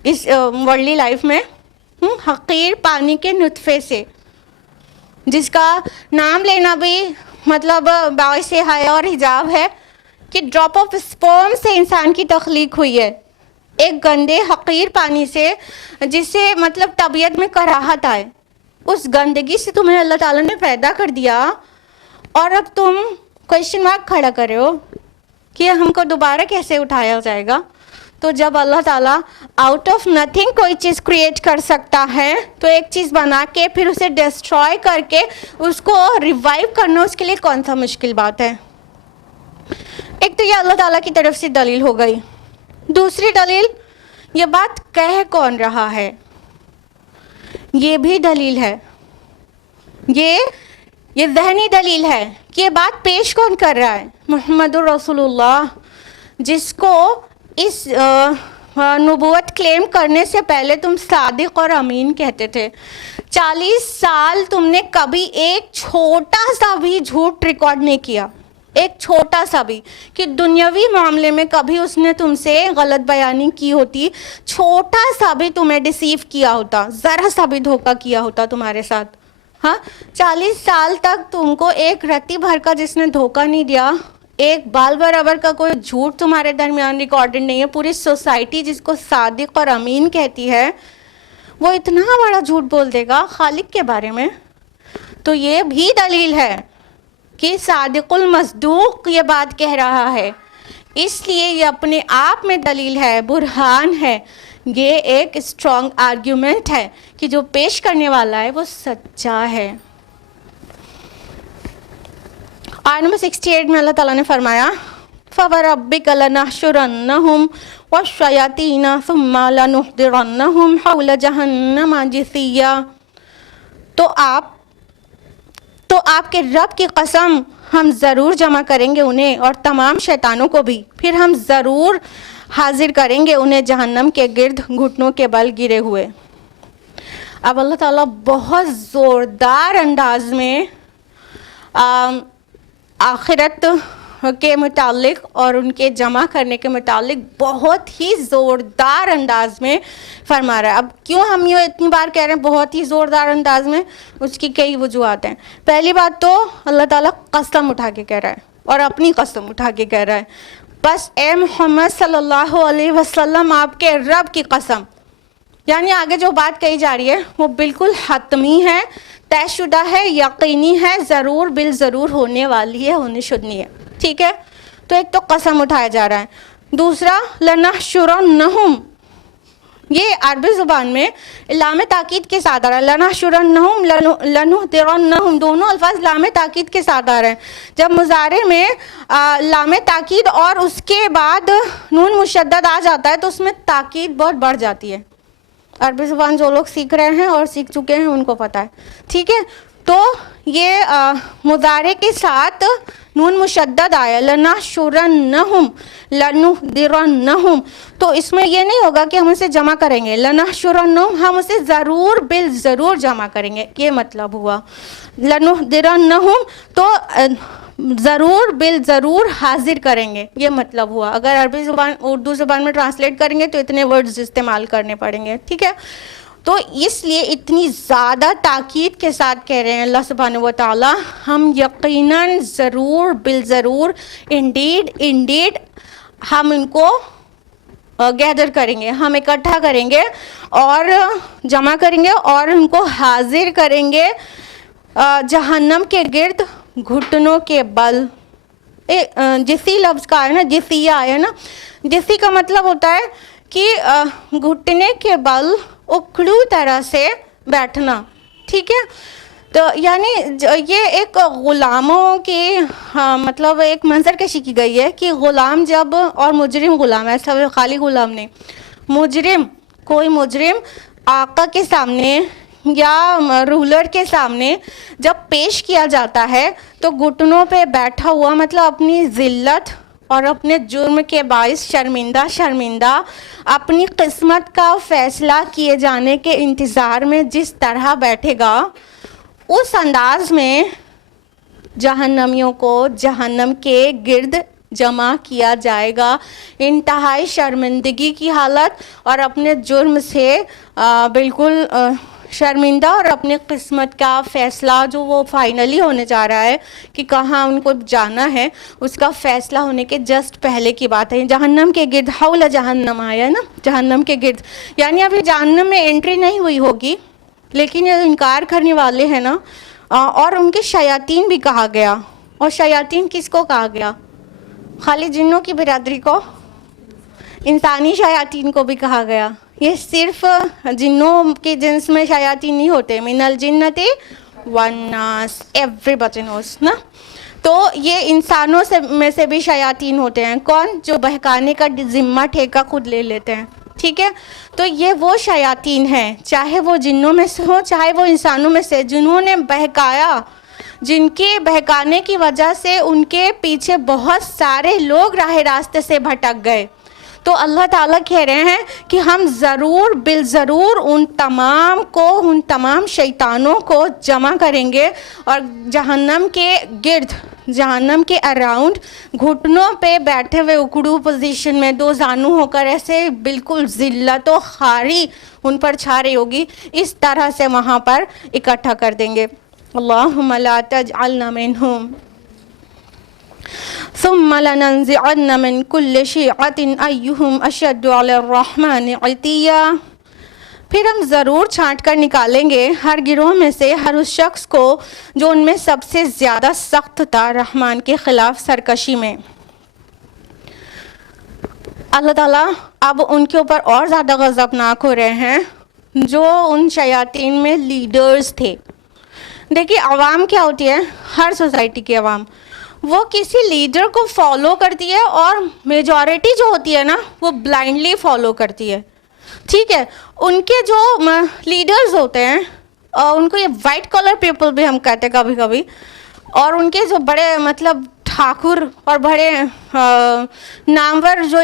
اس ورلڈلی لائف میں حقیر پانی کے نطفے سے، جس کا نام لینا بھی مطلب باعث حیا اور حجاب ہے کہ ڈراپ آف اسپرم سے انسان کی تخلیق ہوئی ہے، ایک گندے حقیر پانی سے جس سے مطلب طبیعت میں کراہت آئے، اس گندگی سے تمہیں اللہ تعالیٰ نے پیدا کر دیا، اور اب تم کویشچن مارک کھڑا کر رہے ہو کہ ہم کو دوبارہ کیسے اٹھایا جائے گا؟ تو جب اللہ تعالیٰ آؤٹ آف نتھنگ کوئی چیز کریٹ کر سکتا ہے تو ایک چیز بنا کے پھر اسے ڈسٹروائے کر کے اس کو ریوائیو کرنا اس کے لیے کون سا مشکل بات ہے؟ ایک تو یہ اللہ تعالیٰ کی طرف سے دلیل ہو گئی. دوسری دلیل، یہ بات کہہ کون رہا ہے، یہ بھی دلیل ہے. یہ ذہنی دلیل ہے کہ یہ بات پیش کون کر رہا ہے؟ محمد الرسول اللہ، جس کو اس نبوت کلیم کرنے سے پہلے تم صادق اور امین کہتے تھے. 40 سال تم نے کبھی ایک چھوٹا سا بھی جھوٹ ریکارڈ نہیں کیا، ایک چھوٹا سا بھی، کہ دنیاوی معاملے میں کبھی اس نے تم سے غلط بیانی کی ہوتی، چھوٹا سا بھی تمہیں ڈیسیو کیا ہوتا، ذرا سا بھی دھوکہ کیا ہوتا تمہارے ساتھ. ہاں 40 سال تک تم کو ایک رتی بھر کا جس نے دھوکہ نہیں دیا، ایک بال برابر کا کوئی جھوٹ تمہارے درمیان ریکارڈڈ نہیں ہے. پوری سوسائٹی جس کو صادق اور امین کہتی ہے وہ اتنا بڑا جھوٹ بول دے گا خالق کے بارے میں. تو یہ بھی دلیل ہے کہ صادق المصدوق یہ بات کہہ رہا ہے، اس لیے یہ اپنے آپ میں دلیل ہے، برہان ہے، یہ ایک اسٹرانگ آرگیومنٹ ہے کہ جو پیش کرنے والا ہے وہ سچا ہے. آیت نمبر 68 میں اللہ تعالیٰ نے فرمایا فَوَرَبِّكَ لَنَحْشُرَنَّهُمْ وَالشَّيَاطِينَ ثُمَّ لَنُحْضِرَنَّهُمْ حَوْلَ جَهَنَّمَ جِثِيًّا. تو آپ کے رب کی قسم ہم ضرور جمع کریں گے انہیں اور تمام شیطانوں کو بھی، پھر ہم ضرور حاضر کریں گے انہیں جہنم کے گرد گھٹنوں کے بل گرے ہوئے. اب اللہ تعالیٰ بہت زوردار انداز میں آخرت کے متعلق اور ان کے جمع کرنے کے متعلق بہت ہی زوردار انداز میں فرما رہا ہے. اب کیوں ہم یہ اتنی بار کہہ رہے ہیں بہت ہی زوردار انداز میں؟ اس کی کئی وجوہات ہیں. پہلی بات تو اللہ تعالیٰ قسم اٹھا کے کہہ رہا ہے اور اپنی قسم اٹھا کے کہہ رہا ہے، بس اے محمد صلی اللہ علیہ وسلم آپ کے رب کی قسم. یعنی آگے جو بات کہی جا رہی ہے وہ بالکل حتمی ہے، طے شدہ ہے، یقینی ہے، ضرور بالضرور ہونے والی ہے، ہونے شدنی ہے. ٹھیک ہے، تو ایک تو قسم اٹھایا جا رہا ہے. دوسرا لَنَحْشُرَنَّهُمْ، یہ عربی زبان میں لام تاکید کے ساتھ آ رہا ہے. لَنَحْشُرَنَّهُمْ لَنُحْضِرَنَّهُمْ، دونوں الفاظ لام تاکید کے ساتھ آ رہے ہیں. جب مضارع میں لام تاکید اور اس کے بعد نون مشدد آ جاتا ہے تو اس میں تاکید بہت بڑھ جاتی ہے. عربی زبان جو لوگ سیکھ رہے ہیں اور سیکھ چکے ہیں ان کو پتہ ہے. ٹھیک ہے، تو یہ مضارع کے ساتھ نون مشدد آیا لَنَحْشُرَنَّهُمْ لَنُحْضِرَنَّهُمْ، تو اس میں یہ نہیں ہوگا کہ ہم اسے جمع کریں گے. لَنَحْشُرَنَّهُمْ، ہم اسے ضرور بالضرور جمع کریں گے، یہ مطلب ہوا. لَنُحْضِرَنَّهُمْ، تو ضرور بالضرور حاضر کریں گے، یہ مطلب ہوا. اگر عربی زبان اردو زبان میں ٹرانسلیٹ کریں گے تو اتنے ورڈز استعمال کرنے پڑیں گے. ٹھیک ہے، تو اس لیے اتنی زیادہ تاکید کے ساتھ کہہ رہے ہیں اللہ سبحانہ و تعالیٰ ہم یقیناً ضرور بالضرور انڈیڈ ہم ان کو گیدر کریں گے، ہم اکٹھا کریں گے اور جمع کریں گے اور ان کو حاضر کریں گے جہنم کے گرد گھٹنوں کے بل. جسی لفظ کا ہے نا، جسیہ آیا نا، جسی کا مطلب ہوتا ہے کہ گھٹنے کے بل اکھڑو طرح سے بیٹھنا. ٹھیک ہے، تو یعنی یہ ایک غلاموں کی مطلب ایک منظر کشی کی گئی ہے کہ غلام جب، اور مجرم غلام، ایسا خالی غلام نہیں، مجرم، کوئی مجرم آقا کے سامنے یا رولر کے سامنے جب پیش کیا جاتا ہے تو گھٹنوں پہ بیٹھا ہوا، مطلب اپنی ذلت اور اپنے جرم کے باعث شرمندہ شرمندہ اپنی قسمت کا فیصلہ کیے جانے کے انتظار میں جس طرح بیٹھے گا، اس انداز میں جہنمیوں کو جہنم کے گرد جمع کیا جائے گا، انتہائی شرمندگی کی حالت اور اپنے جرم سے بالکل شرمندہ، اور اپنے قسمت کا فیصلہ جو وہ فائنلی ہونے جا رہا ہے کہ کہاں ان کو جانا ہے، اس کا فیصلہ ہونے کے جسٹ پہلے کی بات ہے۔ جہنم کے گرد، حول جہنم آیا ہے نا، جہنم کے گرد، یعنی ابھی جہنم میں انٹری نہیں ہوئی ہوگی، لیکن یہ انکار کرنے والے ہیں نا، اور ان کے شیاطین بھی کہا گیا۔ اور شیاطین کس کو کہا گیا؟ خالی جنوں کی برادری کو؟ انسانی شیاطین کو بھی کہا گیا۔ یہ صرف جنوں کے جنس میں شیاطین نہیں ہوتے، من الجنت والناس، everybody knows نا۔ تو یہ انسانوں میں سے بھی شیاطین ہوتے ہیں، کون؟ جو بہکانے کا ذمہ ٹھیکہ خود لے لیتے ہیں، ٹھیک ہے؟ تو یہ وہ شیاطین ہیں، چاہے وہ جنوں میں سے ہوں چاہے وہ انسانوں میں سے، جنہوں نے بہکایا، جن کے بہکانے کی وجہ سے ان کے پیچھے بہت سارے لوگ راہ راستے سے بھٹک گئے۔ تو اللہ تعالیٰ کہہ رہے ہیں کہ ہم ضرور بالضرور ان تمام شیطانوں کو جمع کریں گے اور جہنم کے گرد، جہنم کے اراؤنڈ گھٹنوں پہ بیٹھے ہوئے اکڑو پوزیشن میں دو زانو ہو کر ایسے بالکل ذلت و خواری ان پر چھا رہی ہوگی، اس طرح سے وہاں پر اکٹھا کر دیں گے۔ اللہم لا تجعلنا منہم ثم لننزعن من كل شيعة أيهم أشد على الرحمن عتيا، پھر ہم ضرور چھانٹ کر نکالیں گے ہر گروہ میں سے ہر اس شخص کو جو ان میں سب سے زیادہ سخت تھا رحمان کے خلاف سرکشی میں۔ اللہ تعالیٰ اب ان کے اوپر اور زیادہ غضبناک ہو رہے ہیں جو ان شیاطین میں لیڈرز تھے۔ دیکھیے عوام کیا ہوتی ہے، ہر سوسائٹی کی عوام وہ کسی لیڈر کو فالو کرتی ہے، اور میجورٹی جو ہوتی ہے نا وہ بلائنڈلی فالو کرتی ہے، ٹھیک ہے؟ ان کے جو لیڈرز ہوتے ہیں ان کو یہ وائٹ کالر پیپل بھی ہم کہتے ہیں کبھی کبھی، اور ان کے جو بڑے مطلب ٹھاکر اور بڑے نامور جو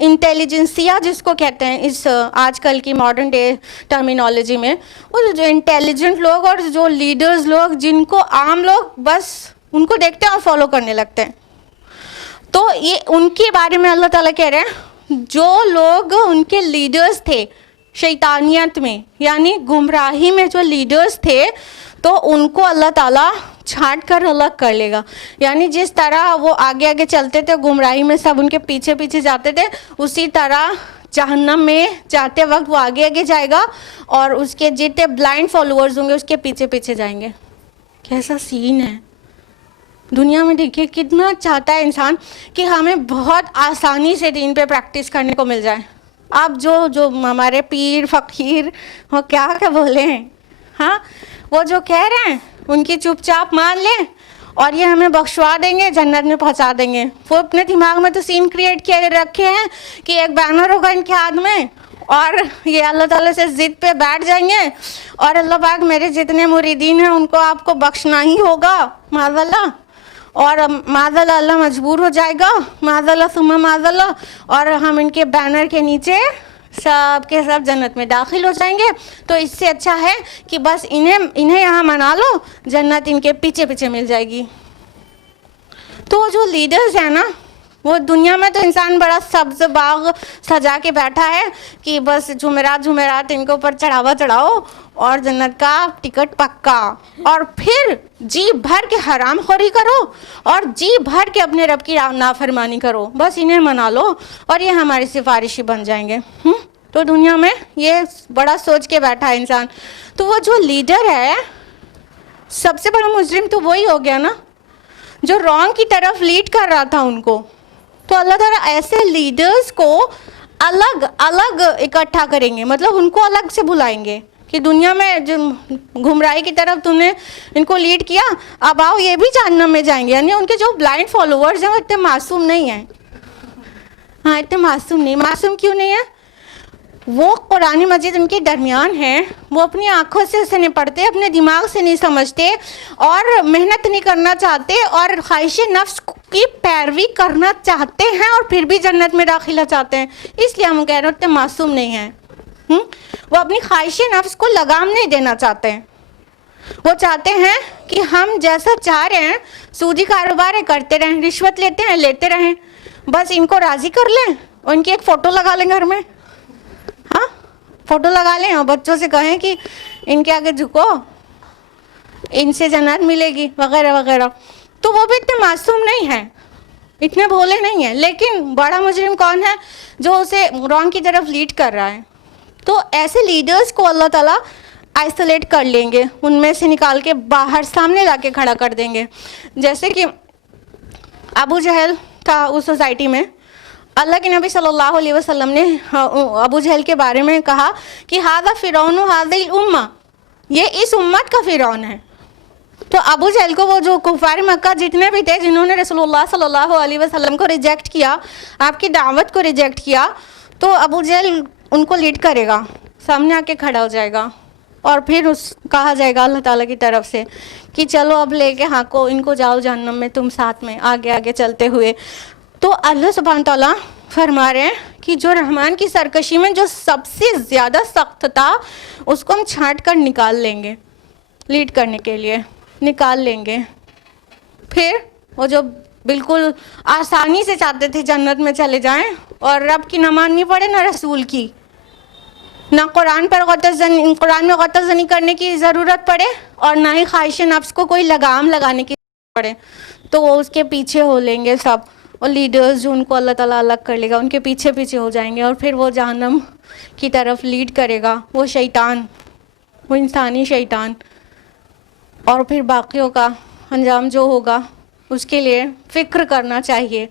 انٹیلیجنسیا جس کو کہتے ہیں اس آج کل کی ماڈرن ڈے ٹرمینالوجی میں، وہ جو انٹیلیجنٹ لوگ اور جو لیڈرز لوگ جن کو عام لوگ بس ان کو دیکھتے ہیں اور فالو کرنے لگتے ہیں، تو یہ ان کے بارے میں اللہ تعالیٰ کہہ رہے ہیں جو لوگ ان کے لیڈرز تھے شیطانیت میں، یعنی گمراہی میں جو لیڈرز تھے، تو ان کو اللہ تعالیٰ چھانٹ کر الگ کر لے گا۔ یعنی جس طرح وہ آگے آگے چلتے تھے گمراہی میں، سب ان کے پیچھے پیچھے جاتے تھے، اسی طرح جہنم میں جاتے وقت وہ آگے آگے جائے گا اور اس کے جتنے بلائنڈ فالوورز ہوں گے اس کے پیچھے پیچھے جائیں گے۔ کیسا سین ہے دنیا میں! دیکھیے کتنا چاہتا ہے انسان کہ ہمیں بہت آسانی سے دین پہ پریکٹس کرنے کو مل جائے۔ اب جو ہمارے پیر فقیر وہ کیا بولے ہیں، ہاں وہ جو کہہ رہے ہیں ان کی چپ چاپ مان لیں اور یہ ہمیں بخشوا دیں گے، جنت میں پہنچا دیں گے۔ وہ اپنے دماغ میں تو سین کریٹ کیے رکھے ہیں کہ ایک بینر ہوگا ان کے ہاتھ میں اور یہ اللہ تعالیٰ سے ضد پہ بیٹھ جائیں گے اور اللہ پاک میرے جتنے مریدین ہیں ان کو آپ کو بخشنا ہی ہوگا معاذ اللہ، اور معاذ اللہ اللہ مجبور ہو جائے گا، معاذ اللہ ثم معاذ اللہ، اور ہم ان کے بینر کے نیچے سب کے سب جنت میں داخل ہو جائیں گے۔ تو اس سے اچھا ہے کہ بس انہیں یہاں منا لو، جنت ان کے پیچھے پیچھے مل جائے گی۔ تو جو لیڈرز ہیں نا وہ دنیا میں تو انسان بڑا سبز باغ سجا کے بیٹھا ہے کہ بس جمعرات ان کے اوپر چڑھاوا چڑھاؤ اور جنت کا ٹکٹ پکا، اور پھر جی بھر کے حرام خوری کرو اور جی بھر کے اپنے رب کی نافرمانی کرو، بس انہیں منا لو اور یہ ہماری سفارشی بن جائیں گے۔ تو دنیا میں یہ بڑا سوچ کے بیٹھا ہے انسان۔ تو وہ جو لیڈر ہے سب سے بڑا مجرم تو وہی ہو گیا نا جو رانگ کی طرف لیڈ کر رہا تھا ان کو۔ تو اللہ تعالیٰ ایسے لیڈرز کو الگ الگ اکٹھا کریں گے، مطلب ان کو الگ سے بلائیں گے کہ دنیا میں جو گمراہی کی طرف تم نے ان کو لیڈ کیا، اب آؤ یہ بھی جہنم میں جائیں گے۔ یعنی ان کے جو بلائنڈ فالوورز ہیں وہ اتنے معصوم نہیں ہیں، ہاں اتنے معصوم نہیں۔ معصوم کیوں نہیں ہے؟ وہ قرآن مجید ان کے درمیان ہے، وہ اپنی آنکھوں سے اسے نہیں پڑھتے، اپنے دماغ سے نہیں سمجھتے اور محنت نہیں کرنا چاہتے اور خواہش نفس کی پیروی کرنا چاہتے ہیں اور پھر بھی جنت میں داخلہ چاہتے ہیں. اس لیے ہم کہہ رہے ہوتے معصوم نہیں ہیں. وہ اپنی خواہش نفس کو لگام نہیں دینا چاہتے ہیں. وہ چاہتے ہیں کہ ہم جیسا چاہ رہے ہیں سودی کاروبار کرتے رہیں, رشوت لیتے ہیں لیتے رہیں, بس ان کو راضی کر لیں, ان کی ایک فوٹو لگا لیں گھر میں, ہاں فوٹو لگا لیں اور بچوں سے کہیں کہ ان کے آگے جھکو, ان سے جنت ملے گی وغیرہ وغیرہ. تو وہ بھی اتنے معصوم نہیں ہیں, اتنے بھولے نہیں ہیں. لیکن بڑا مجرم کون ہے؟ جو اسے رانگ کی طرف لیڈ کر رہا ہے. تو ایسے لیڈرز کو اللہ تعالیٰ آئسولیٹ کر لیں گے, ان میں سے نکال کے باہر سامنے لا کے کھڑا کر دیں گے. جیسے کہ ابو جہل تھا اس سوسائٹی میں, اللہ کے نبی صلی اللہ علیہ وسلم نے ابو جہل کے بارے میں کہا کہ ھذا فرعون ھذی الامہ, یہ اس امت کا فرعون ہے. تو ابو جہل کو وہ جو کفار مکہ جتنے بھی تھے جنہوں نے رسول اللہ صلی اللہ علیہ وسلم کو ریجیکٹ کیا, آپ کی دعوت کو ریجیکٹ کیا, تو ابو جہل ان کو لیڈ کرے گا, سامنے آ کے کھڑا ہو جائے گا اور پھر کہا جائے گا اللہ تعالیٰ کی طرف سے کہ چلو اب لے کے ہاں ان کو جاؤ جہنم میں, تم ساتھ میں آگے آگے چلتے ہوئے. تو اللہ سبحانہ تعالیٰ فرما رہے ہیں کہ جو رحمان کی سرکشی میں جو سب سے زیادہ سخت تھا اس کو ہم چھانٹ کر نکال لیں گے, لیڈ کرنے کے لیے نکال لیں گے. پھر وہ جو بالکل آسانی سے چاہتے تھے جنت میں چلے جائیں اور رب کی نہ ماننی پڑے نہ رسول کی, نہ قرآن میں غلط زنی کرنے کی ضرورت پڑے اور نہ ہی خواہش نفس کو کوئی لگام لگانے کی ضرورت پڑے, تو وہ اس کے پیچھے ہو لیں گے سب. اور لیڈرز جو ان کو اللہ تعالیٰ الگ کر لے گا ان کے پیچھے پیچھے ہو جائیں گے اور پھر وہ جہنم کی طرف لیڈ کرے گا وہ شیطان, وہ انسانی شیطان. اور پھر باقیوں کا انجام جو ہوگا اس کے لیے فکر کرنا چاہیے.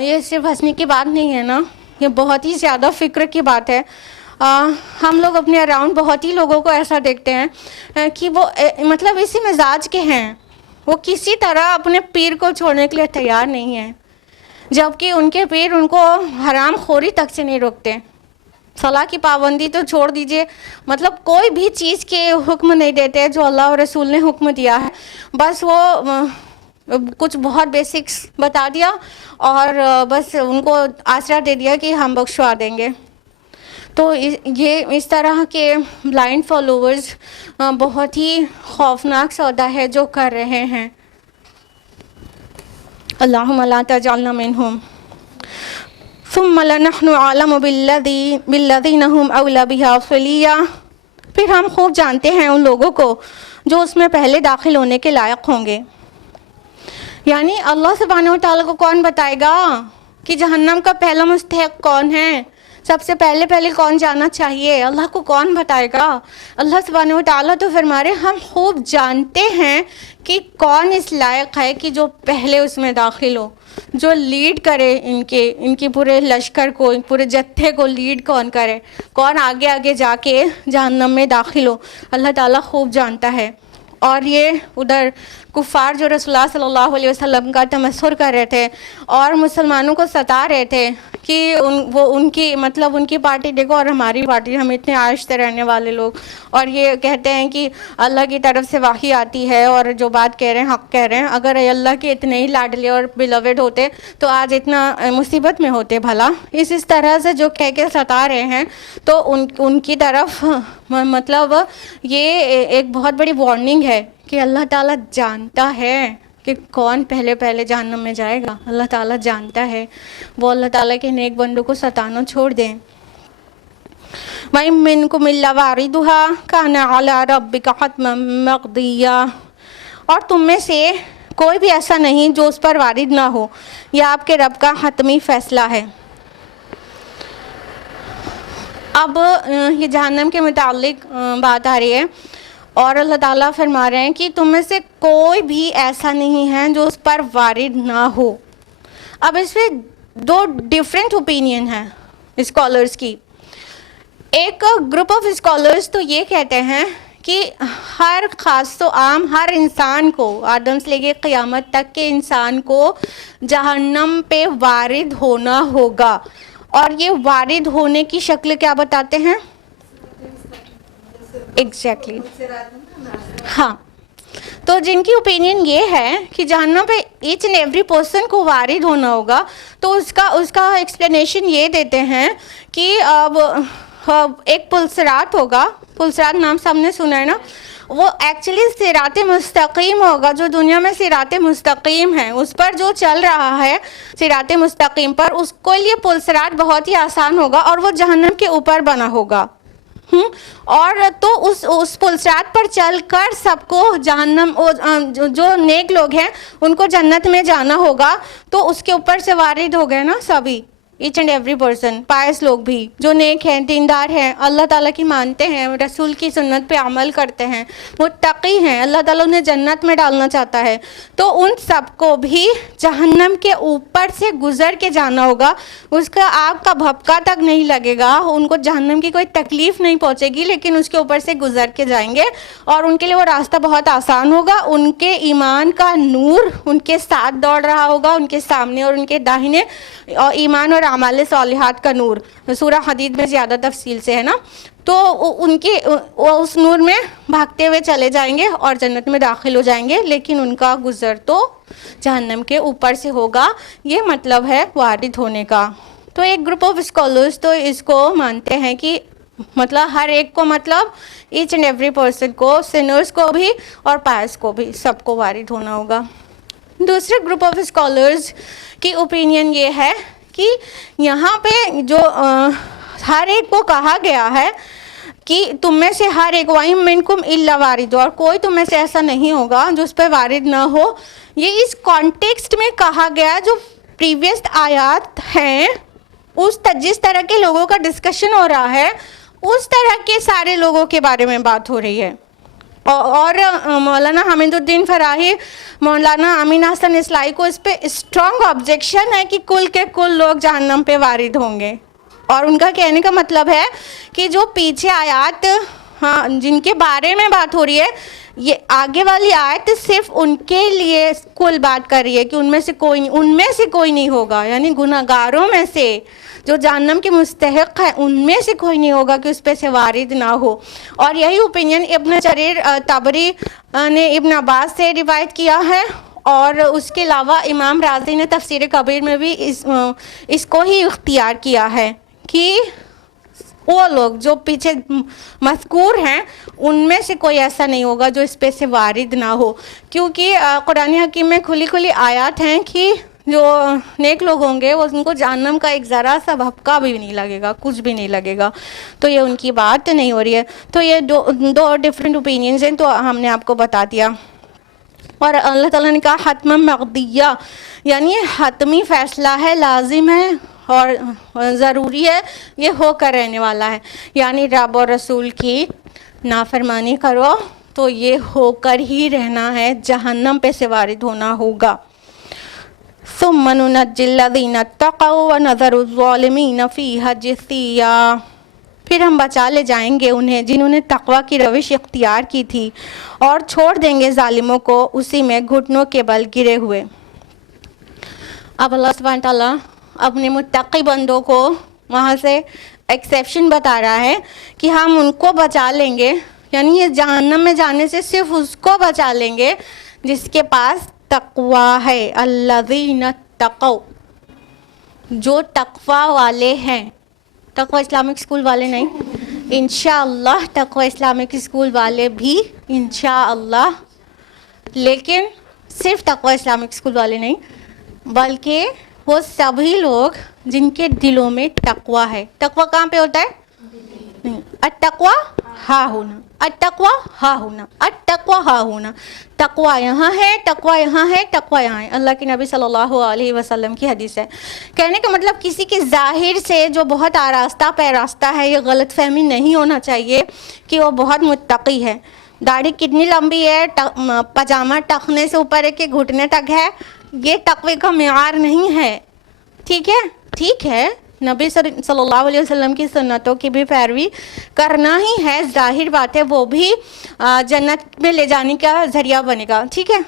یہ صرف ہنسنے کی بات نہیں ہے نا, یہ بہت ہی زیادہ فکر کی بات ہے. ہم لوگ اپنے اراؤنڈ بہت ہی لوگوں کو ایسا دیکھتے ہیں کہ وہ مطلب اسی مزاج کے ہیں, وہ کسی طرح اپنے پیر کو چھوڑنے کے لیے تیار نہیں ہیں, جبکہ ان کے پیر ان کو حرام خوری تک سے نہیں روکتے. صلاح کی پابندی تو چھوڑ دیجئے, مطلب کوئی بھی چیز کے حکم نہیں دیتے جو اللہ اور رسول نے حکم دیا ہے, بس وہ کچھ بہت بیسکس بتا دیا اور بس ان کو آسرا دے دیا کہ ہم بخشوا دیں گے. تو یہ اس طرح کے بلائنڈ فالوورز بہت ہی خوفناک سودا ہے جو کر رہے ہیں. اللہم لا تجعلنا منہم ثم لنحن اعلم بالذین هم اولی بها صلیہ. پھر ہم خوب جانتے ہیں ان لوگوں کو جو اس میں پہلے داخل ہونے کے لائق ہوں گے. یعنی اللہ سبحانہ و تعالیٰ کو کون بتائے گا کہ جہنم کا پہلا مستحق کون ہے, سب سے پہلے کون جانا چاہیے, اللہ کو کون بتائے گا. اللہ سبحانہ و تعالیٰ تو فرما رہے ہم خوب جانتے ہیں کہ کون اس لائق ہے کہ جو پہلے اس میں داخل ہو, جو لیڈ کرے ان کی پورے لشکر کو, پورے جتھے کو لیڈ کون کرے, کون آگے آگے جا کے جہنم میں داخل ہو, اللہ تعالیٰ خوب جانتا ہے. اور یہ ادھر کفار جو رسول اللہ صلی اللہ علیہ وسلم کا تمسخر کر رہے تھے اور مسلمانوں کو ستا رہے تھے کہ ان کی پارٹی دیکھو اور ہماری پارٹی, ہم اتنے آہستہ رہنے والے لوگ, اور یہ کہتے ہیں کہ اللہ کی طرف سے وحی آتی ہے اور جو بات کہہ رہے ہیں حق کہہ رہے ہیں. اگر اللہ کے اتنے ہی لاڈلے اور بلوڈ ہوتے تو آج اتنا مصیبت میں ہوتے بھلا. اس طرح سے جو کہہ کے ستا رہے ہیں تو ان کی طرف مطلب یہ ایک بہت بڑی وارننگ ہے کہ اللہ تعالیٰ جانتا ہے کہ کون پہلے جہنم میں جائے گا. اللہ تعالیٰ جانتا ہے, وہ اللہ تعالیٰ کے نیک بندوں کو ستانا چھوڑ دیں. وَإِن مِّنكُمْ إِلَّا وَارِدُهَا كَانَ عَلَىٰ رَبِّكَ حَتْمًا مَّقْضِيًّا. اور تم میں سے کوئی بھی ایسا نہیں جو اس پر وارد نہ ہو, یہ آپ کے رب کا حتمی فیصلہ ہے. اب یہ جہنم کے متعلق بات آ رہی ہے اور اللہ تعالیٰ فرما رہے ہیں کہ تم میں سے کوئی بھی ایسا نہیں ہے جو اس پر وارد نہ ہو. اب اس میں دو ڈیفرنٹ اوپینین ہیں اسکالرز کی. ایک گروپ آف اسکالرز تو یہ کہتے ہیں کہ ہر خاص و عام ہر انسان کو, آدم سے لے کے قیامت تک کے انسان کو جہنم پہ وارد ہونا ہوگا. اور یہ وارد ہونے کی شکل کیا بتاتے ہیں؟ ایگزیکٹلی ہاں, تو جن کی اوپینین یہ ہے کہ جہنم پہ ایچ اینڈ ایوری پرسن کو وارد ہونا ہوگا، تو اس کا ایکسپلینیشن یہ دیتے ہیں کہ اب ایک پلسرات ہوگا، پلسرات نام سب نے سنا ہے نا، وہ ایکچولی صراط مستقیم ہوگا، جو دنیا میں صراط مستقیم ہے اس پر جو چل رہا ہے صراط مستقیم پر، اس کو لیے پلسرات بہت ہی آسان ہوگا اور وہ جہنم کے اوپر بنا ہوگا، اور تو اس پلسرات پر چل کر سب کو جہنم، جو نیک لوگ ہیں ان کو جنت میں جانا ہوگا، تو اس کے اوپر سے وارد ہو گئے نا سبھی، ایچ اینڈ ایوری پرسن، پائس لوگ بھی جو نیک ہیں، دیندار ہیں، اللہ تعالیٰ کی مانتے ہیں، رسول کی سنت پہ عمل کرتے ہیں، متقی ہیں، اللہ تعالیٰ انہیں جنت میں ڈالنا چاہتا ہے، تو ان سب کو بھی جہنم کے اوپر سے گزر کے جانا ہوگا، اس کا آگ کا بھپکا تک نہیں لگے گا، ان کو جہنم کی کوئی تکلیف نہیں پہنچے گی، لیکن اس کے اوپر سے گزر کے جائیں گے اور ان کے لیے وہ راستہ بہت آسان ہوگا، ان کے ایمان کا نور ان کے ساتھ دوڑ رہا ہوگا، ان کے سامنے اور ان کے داہنے، اور ایمان اور اعمال صالحات کا نور سورہ حدید میں زیادہ تفصیل سے ہے نا، تو ان کی اس نور میں بھاگتے ہوئے چلے جائیں گے اور جنت میں داخل ہو جائیں گے، لیکن ان کا گزر تو جہنم کے اوپر سے ہوگا، یہ مطلب ہے وارد ہونے کا۔ تو ایک گروپ آف اسکالرز تو اس کو مانتے ہیں کہ مطلب ہر ایک کو، مطلب ایچ اینڈ ایوری پرسن کو، سنرز کو بھی اور پائس کو بھی، سب کو وارد ہونا ہوگا۔ دوسرے گروپ آف اسکالرز کی اوپینین یہ ہے کہ یہاں پہ جو ہر ایک کو کہا گیا ہے کہ تم میں سے ہر ایک، وَإِن مِّنكُمْ إِلَّا وَارِدُهَا، اور کوئی تم میں سے ایسا نہیں ہوگا جو اس پہ وارد نہ ہو، یہ اس کانٹیکسٹ میں کہا گیا جو پریویس آیات ہیں، جس طرح کے لوگوں کا ڈسکشن ہو رہا ہے اس طرح کے سارے لوگوں کے بارے میں بات ہو رہی ہے، اور مولانا حمید الدین فراہی، مولانا امین حسن اصلاحی کو اس پہ اسٹرانگ آبجیکشن ہے کہ کل کے کل لوگ جہنم پہ وارد ہوں گے، اور ان کا کہنے کا مطلب ہے کہ جو پیچھے آیات جن کے بارے میں بات ہو رہی ہے، یہ آگے والی آیت صرف ان کے لیے کل بات کر رہی ہے کہ ان میں سے کوئی نہیں ہوگا، یعنی گناہگاروں میں سے جو جہنم کے مستحق ہے ان میں سے کوئی نہیں ہوگا کہ اس پہ سے وارد نہ ہو، اور یہی اوپینین ابن جریر طبری نے ابن عباس سے روایت کیا ہے، اور اس کے علاوہ امام رازی نے تفسیر کبیر میں بھی اس کو ہی اختیار کیا ہے کہ وہ لوگ جو پیچھے مذکور ہیں ان میں سے کوئی ایسا نہیں ہوگا جو اس پہ سے وارد نہ ہو، کیونکہ قرآن حکیم میں کھلی آیات ہیں کہ جو نیک لوگ ہوں گے وہ ان کو جہنم کا ایک ذرا سا بھپکا بھی نہیں لگے گا، کچھ بھی نہیں لگے گا، تو یہ ان کی بات نہیں ہو رہی ہے۔ تو یہ دو ڈفرینٹ اوپینینز ہیں، تو ہم نے آپ کو بتا دیا۔ اور اللہ تعالیٰ نے کہا حتما مقضیہ، یعنی یہ حتمی فیصلہ ہے، لازم ہے اور ضروری ہے، یہ ہو کر رہنے والا ہے، یعنی رب اور رسول کی نافرمانی کرو تو یہ ہو کر ہی رہنا ہے، جہنم پہ سے وارد ہونا ہوگا۔ ثم ننجی الذین اتقوا ونذر الظالمین فیہا جثیا، پھر ہم بچا لے جائیں گے انہیں جنہوں نے تقوی کی روش اختیار کی تھی، اور چھوڑ دیں گے ظالموں کو اسی میں گھٹنوں کے بل گرے ہوئے۔ اب اللہ سبحانہ تعالیٰ اپنے متقی بندوں کو وہاں سے ایکسیپشن بتا رہا ہے کہ ہم ان کو بچا لیں گے، یعنی یہ جہنم میں جانے سے صرف اس کو بچا لیں گے جس کے پاس تقوی ہے، الذین اتقوا، جو تقوی والے ہیں، تقوی اسلامک اسکول والے نہیں، انشاءاللہ تقوی اسلامک اسکول والے بھی انشاءاللہ، لیکن صرف تقوی اسلامک اسکول والے نہیں بلکہ وہ سبھی لوگ جن کے دلوں میں تقوی ہے۔ تقوی کہاں پہ ہوتا ہے؟ التقوی ہا ہونا، التقوی ہا ہونا، التقوی ہا ہونا، تقوی یہاں ہے، تقوی یہاں ہے، تقوی یہاں ہے، اللہ کے نبی صلی اللہ علیہ وسلم کی حدیث ہے۔ کہنے کا مطلب کسی کے ظاہر سے جو بہت آراستہ پیراستہ ہے، یہ غلط فہمی نہیں ہونا چاہیے کہ وہ بہت متقی ہے۔ داڑھی کتنی لمبی ہے، پاجامہ ٹخنے سے اوپر ہے کہ گھٹنے تک ہے، یہ تقوی کا معیار نہیں ہے، ٹھیک ہے؟ ٹھیک ہے، نبی صلی اللہ علیہ وسلم کی سنتوں کی بھی پیروی کرنا ہی ہے، ظاہر بات ہے، وہ بھی جنت میں لے جانے کا ذریعہ بنے گا، ٹھیک ہے،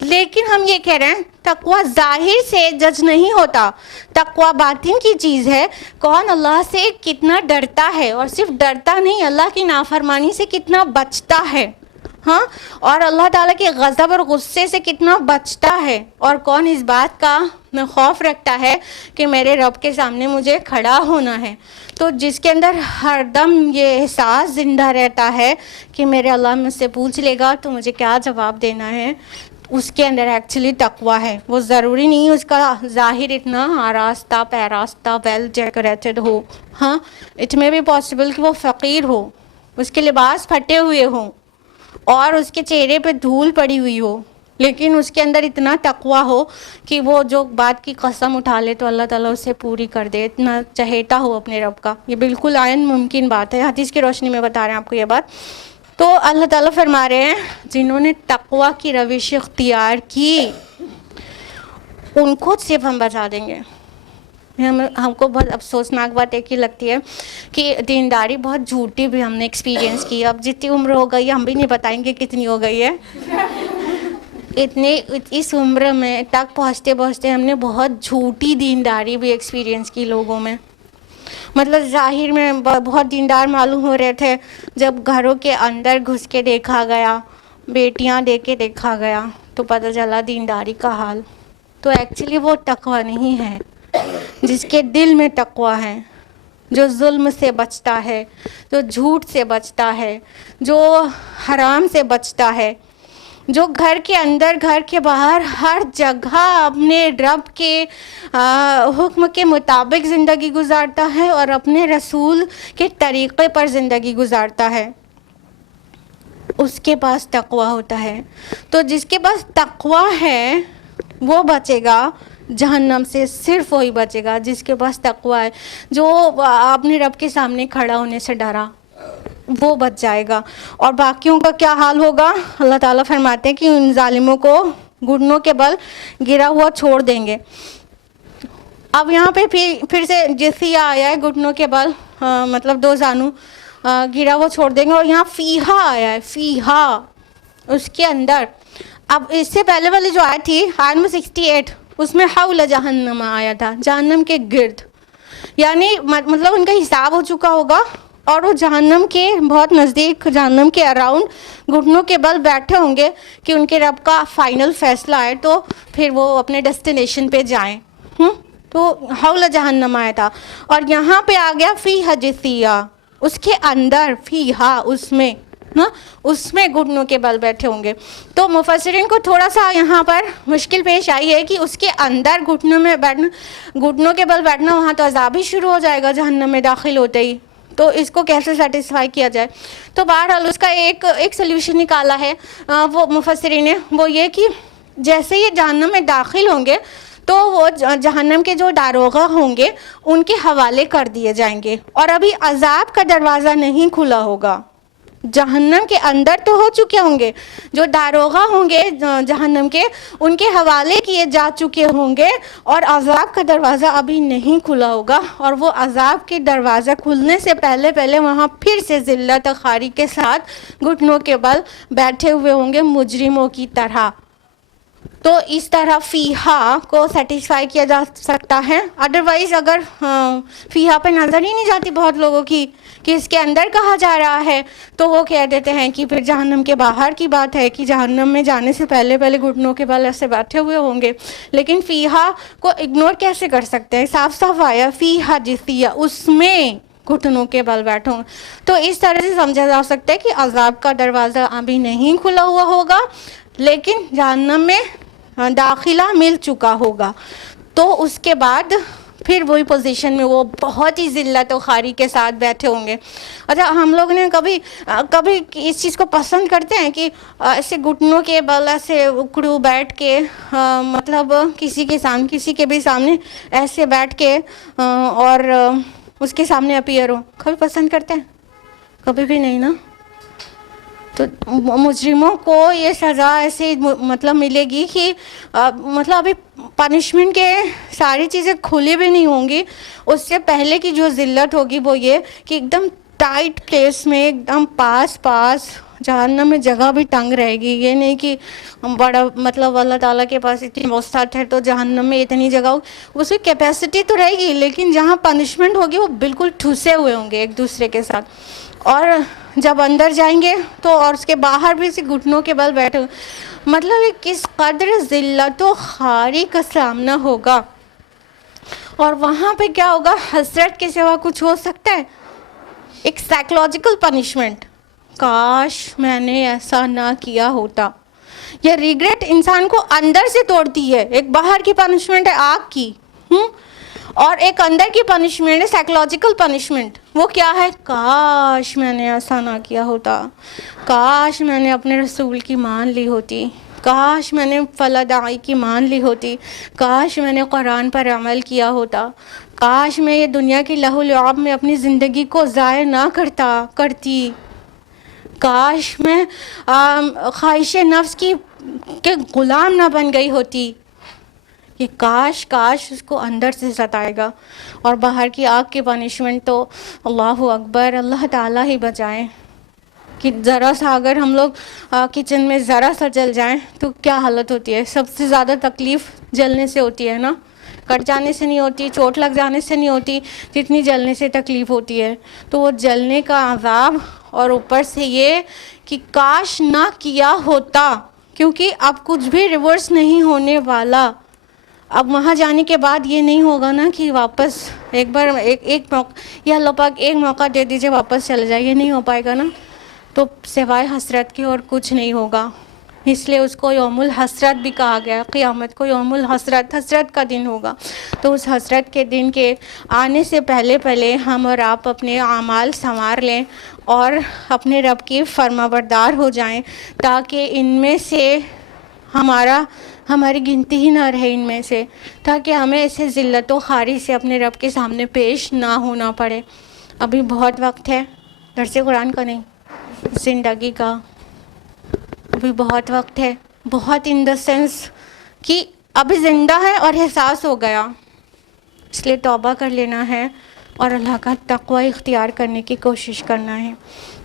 لیکن ہم یہ کہہ رہے ہیں تقوی ظاہر سے جج نہیں ہوتا، تقوی باطن کی چیز ہے، کون اللہ سے کتنا ڈرتا ہے، اور صرف ڈرتا نہیں، اللہ کی نافرمانی سے کتنا بچتا ہے، ہاں، اور اللہ تعالیٰ کے غضب اور غصے سے کتنا بچتا ہے، اور کون اس بات کا خوف رکھتا ہے کہ میرے رب کے سامنے مجھے کھڑا ہونا ہے. تو جس کے اندر ہر دم یہ احساس زندہ رہتا ہے کہ میرے اللہ مجھ سے پوچھ لے گا تو مجھے کیا جواب دینا ہے، اس کے اندر ایکچولی تقویٰ ہے. وہ ضروری نہیں اس کا ظاہر اتنا آراستہ پیراستہ ویل ڈیکوریٹڈ ہو. ہاں، اٹ میں بھی پاسبل کہ وہ فقیر ہو، اس کے لباس پھٹے ہوئے ہوں اور اس کے چہرے پہ دھول پڑی ہوئی ہو، لیکن اس کے اندر اتنا تقویٰ ہو کہ وہ جو بات کی قسم اٹھا لے تو اللہ تعالیٰ اسے پوری کر دے، اتنا چہیتا ہو اپنے رب کا. یہ بالکل عین ممکن بات ہے، حدیث کی روشنی میں بتا رہے ہیں آپ کو یہ بات. تو اللہ تعالیٰ فرما رہے ہیں جنہوں نے تقویٰ کی روش اختیار کی ان کو صرف ہم بچا دیں گے. ہم کو بہت افسوسناک بات ایک ہی لگتی ہے کہ دینداری بہت جھوٹی بھی ہم نے ایکسپیرینس کی. اب جتنی عمر ہو گئی ہم بھی نہیں بتائیں گے کتنی ہو گئی ہے. اس عمر میں تک پہنچتے پہنچتے ہم نے بہت جھوٹی دینداری بھی ایکسپیرینس کی لوگوں میں. مطلب ظاہر میں بہت دیندار معلوم ہو رہے تھے، جب گھروں کے اندر گھس کے دیکھا گیا، بیٹیاں دے کے دیکھا گیا تو پتہ چلا دینداری کا حال. تو ایکچولی وہ تقویٰ نہیں ہے. جس کے دل میں تقویٰ ہے، جو ظلم سے بچتا ہے، جو جھوٹ سے بچتا ہے، جو حرام سے بچتا ہے، جو گھر کے اندر گھر کے باہر ہر جگہ اپنے رب کے حکم کے مطابق زندگی گزارتا ہے اور اپنے رسول کے طریقے پر زندگی گزارتا ہے، اس کے پاس تقویٰ ہوتا ہے. تو جس کے پاس تقویٰ ہے وہ بچے گا جہنم سے. صرف وہی بچے گا جس کے پاس تقویٰ ہے، جو اپنے رب کے سامنے کھڑا ہونے سے ڈرا، وہ بچ جائے گا. اور باقیوں کا کیا حال ہوگا؟ اللہ تعالیٰ فرماتے ہیں کہ ان ظالموں کو گھٹنوں کے بل گرا ہوا چھوڑ دیں گے. اب یہاں پہ پھر سے جسیہ آیا ہے، گھٹنوں کے بل مطلب دو زانو گرا ہوا چھوڑ دیں گے. اور یہاں فیہا آیا ہے، فیہا اس کے اندر. اب اس سے پہلے والی جو آیت تھی آیت میں 68، اس میں حول جہنم آیا تھا، جہنم کے گرد، یعنی مطلب ان کا حساب ہو چکا ہوگا اور وہ جہنم کے بہت نزدیک، جہنم کے اراؤنڈ گھٹنوں کے بل بیٹھے ہوں گے کہ ان کے رب کا فائنل فیصلہ ہے تو پھر وہ اپنے ڈیسٹینیشن پہ جائیں. تو حول جہنم آیا تھا. اور یہاں پہ آ گیا فیہا جثیہ، اس کے اندر، فیہا اس میں گھٹنوں کے بل بیٹھے ہوں گے. تو مفسرین کو تھوڑا سا یہاں پر مشکل پیش آئی ہے کہ اس کے اندر گھٹنوں کے بل بیٹھنا، وہاں تو عذاب ہی شروع ہو جائے گا جہنم میں داخل ہوتے ہی. تو اس کو کیسے سیٹسفائی کیا جائے؟ تو بہرحال اس کا ایک سلیوشن نکالا ہے وہ مفسرین نے، وہ یہ کہ جیسے یہ جہنم میں داخل ہوں گے تو وہ جہنم کے جو داروغہ ہوں گے ان کے حوالے کر دیے جائیں گے. اور ابھی عذاب کا دروازہ نہیں کھلا ہوگا، جہنم کے اندر تو ہو چکے ہوں گے، جو داروغہ ہوں گے جہنم کے ان کے حوالے کیے جا چکے ہوں گے، اور عذاب کا دروازہ ابھی نہیں کھلا ہوگا. اور وہ عذاب کے دروازہ کھلنے سے پہلے وہاں پھر سے ذلت خواری کے ساتھ گھٹنوں کے بل بیٹھے ہوئے ہوں گے مجرموں کی طرح. تو اس طرح فیہا کو سیٹسفائی کیا جا سکتا ہے. ادروائز اگر فیہا پہ نظر ہی نہیں جاتی بہت لوگوں کی کہ اس کے اندر کہا جا رہا ہے، تو وہ کہہ دیتے ہیں کہ پھر جہنم کے باہر کی بات ہے کہ جہنم میں جانے سے پہلے گھٹنوں کے بل ایسے بیٹھے ہوئے ہوں گے. لیکن فیہا کو اگنور کیسے کر سکتے ہیں؟ صاف صاف آیا فیہا جثیہ، اس میں گھٹنوں کے بل بیٹھوں. تو اس طرح سے سمجھا جا سکتا ہے کہ عذاب کا دروازہ ابھی نہیں کھلا ہوا ہوگا لیکن جہنم میں داخلہ مل چکا ہوگا. تو اس کے بعد پھر وہی پوزیشن میں وہ بہت ہی ذلت و خواری کے ساتھ بیٹھے ہوں گے. اچھا، ہم لوگ نے کبھی اس چیز کو پسند کرتے ہیں کہ ایسے گھٹنوں کے بل سے اکڑو بیٹھ کے مطلب کسی کے بھی سامنے ایسے بیٹھ کے اور اس کے سامنے اپیئر ہو؟ کبھی پسند کرتے ہیں؟ کبھی بھی نہیں نا. تو مجرموں کو یہ سزا ایسی مطلب ملے گی کہ مطلب ابھی پنشمنٹ کے ساری چیزیں کھلی بھی نہیں ہوں گی. اس سے پہلے کی جو ذلت ہوگی وہ یہ کہ ایک دم ٹائٹ پلیس میں، ایک دم پاس جہنم میں جگہ بھی تنگ رہے گی. یہ نہیں کہ بڑا مطلب اللہ تعالیٰ کے پاس اتنی وسعت ہے تو جہنم میں اتنی جگہ ہوگی، اس کی کیپیسٹی تو رہے گی لیکن جہاں پنشمنٹ ہوگی وہ بالکل ٹھسے ہوئے ہوں گے ایک دوسرے کے ساتھ. اور جب اندر جائیں گے تو اور اس کے باہر بھی اسی گھٹنوں کے بل بیٹھے، مطلب یہ کس قدر ذلت و خواری کا سامنا ہوگا. اور وہاں پہ کیا ہوگا؟ حسرت کے سوا کچھ ہو سکتا ہے؟ ایک سائیکولوجیکل پنشمنٹ، کاش میں نے ایسا نہ کیا ہوتا. یہ ریگریٹ انسان کو اندر سے توڑتی ہے. ایک باہر کی پنشمنٹ ہے آگ کی، اور ایک اندر کی پنشمنٹ ہے سائیکولوجیکل پنشمنٹ. وہ کیا ہے؟ کاش میں نے ایسا نہ کیا ہوتا، کاش میں نے اپنے رسول کی مان لی ہوتی، کاش میں نے فلاں داعی کی مان لی ہوتی، کاش میں نے قرآن پر عمل کیا ہوتا، کاش میں یہ دنیا کی لہو لعاب میں اپنی زندگی کو ضائع نہ کرتی، کاش میں خواہش نفس کے غلام نہ بن گئی ہوتی. یہ کاش اس کو اندر سے ستائے گا. اور باہر کی آگ کی پنشمنٹ تو اللہ اکبر، اللہ تعالیٰ ہی بچائیں. کہ ذرا سا اگر ہم لوگ کچن میں ذرا سا جل جائیں تو کیا حالت ہوتی ہے. سب سے زیادہ تکلیف جلنے سے ہوتی ہے نا، کٹ جانے سے نہیں ہوتی، چوٹ لگ جانے سے نہیں ہوتی، جتنی جلنے سے تکلیف ہوتی ہے. تو وہ جلنے کا عذاب، اور اوپر سے یہ کہ کاش نہ کیا ہوتا، کیونکہ اب کچھ بھی ریورس نہیں ہونے والا. اب وہاں جانے کے بعد یہ نہیں ہوگا نا کہ واپس ایک بار ایک موقع، یا اللہ پاک ایک موقع دے دیجیے واپس چلے جائے، یہ نہیں ہو پائے گا نا. تو سوائے حسرت کے اور کچھ نہیں ہوگا. اس لیے اس کو یوم الحسرت بھی کہا گیا. قیامت کو یوم الحسرت، حسرت کا دن ہوگا. تو اس حسرت کے دن کے آنے سے پہلے ہم اور آپ اپنے اعمال سنوار لیں اور اپنے رب کی فرما بردار ہو جائیں، تاکہ ان میں سے ہماری گنتی ہی نہ رہے ان میں سے، تاکہ ہمیں ایسے ذلت و خواری سے اپنے رب کے سامنے پیش نہ ہونا پڑے. ابھی بہت وقت ہے، درس قرآن کا نہیں، زندگی کا ابھی بہت وقت ہے. بہت ان دا سینس کہ ابھی زندہ ہے اور احساس ہو گیا، اس لیے توبہ کر لینا ہے اور اللہ کا تقوی اختیار کرنے کی کوشش کرنا ہے.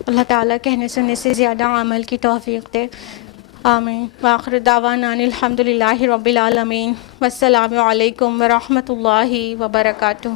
اللہ تعالیٰ کہنے سننے سے زیادہ عمل کی توفیق دے. آمین. وآخر دعوانا الحمدللہ رب العالمین. والسلام علیکم ورحمۃ اللہ وبرکاتہ.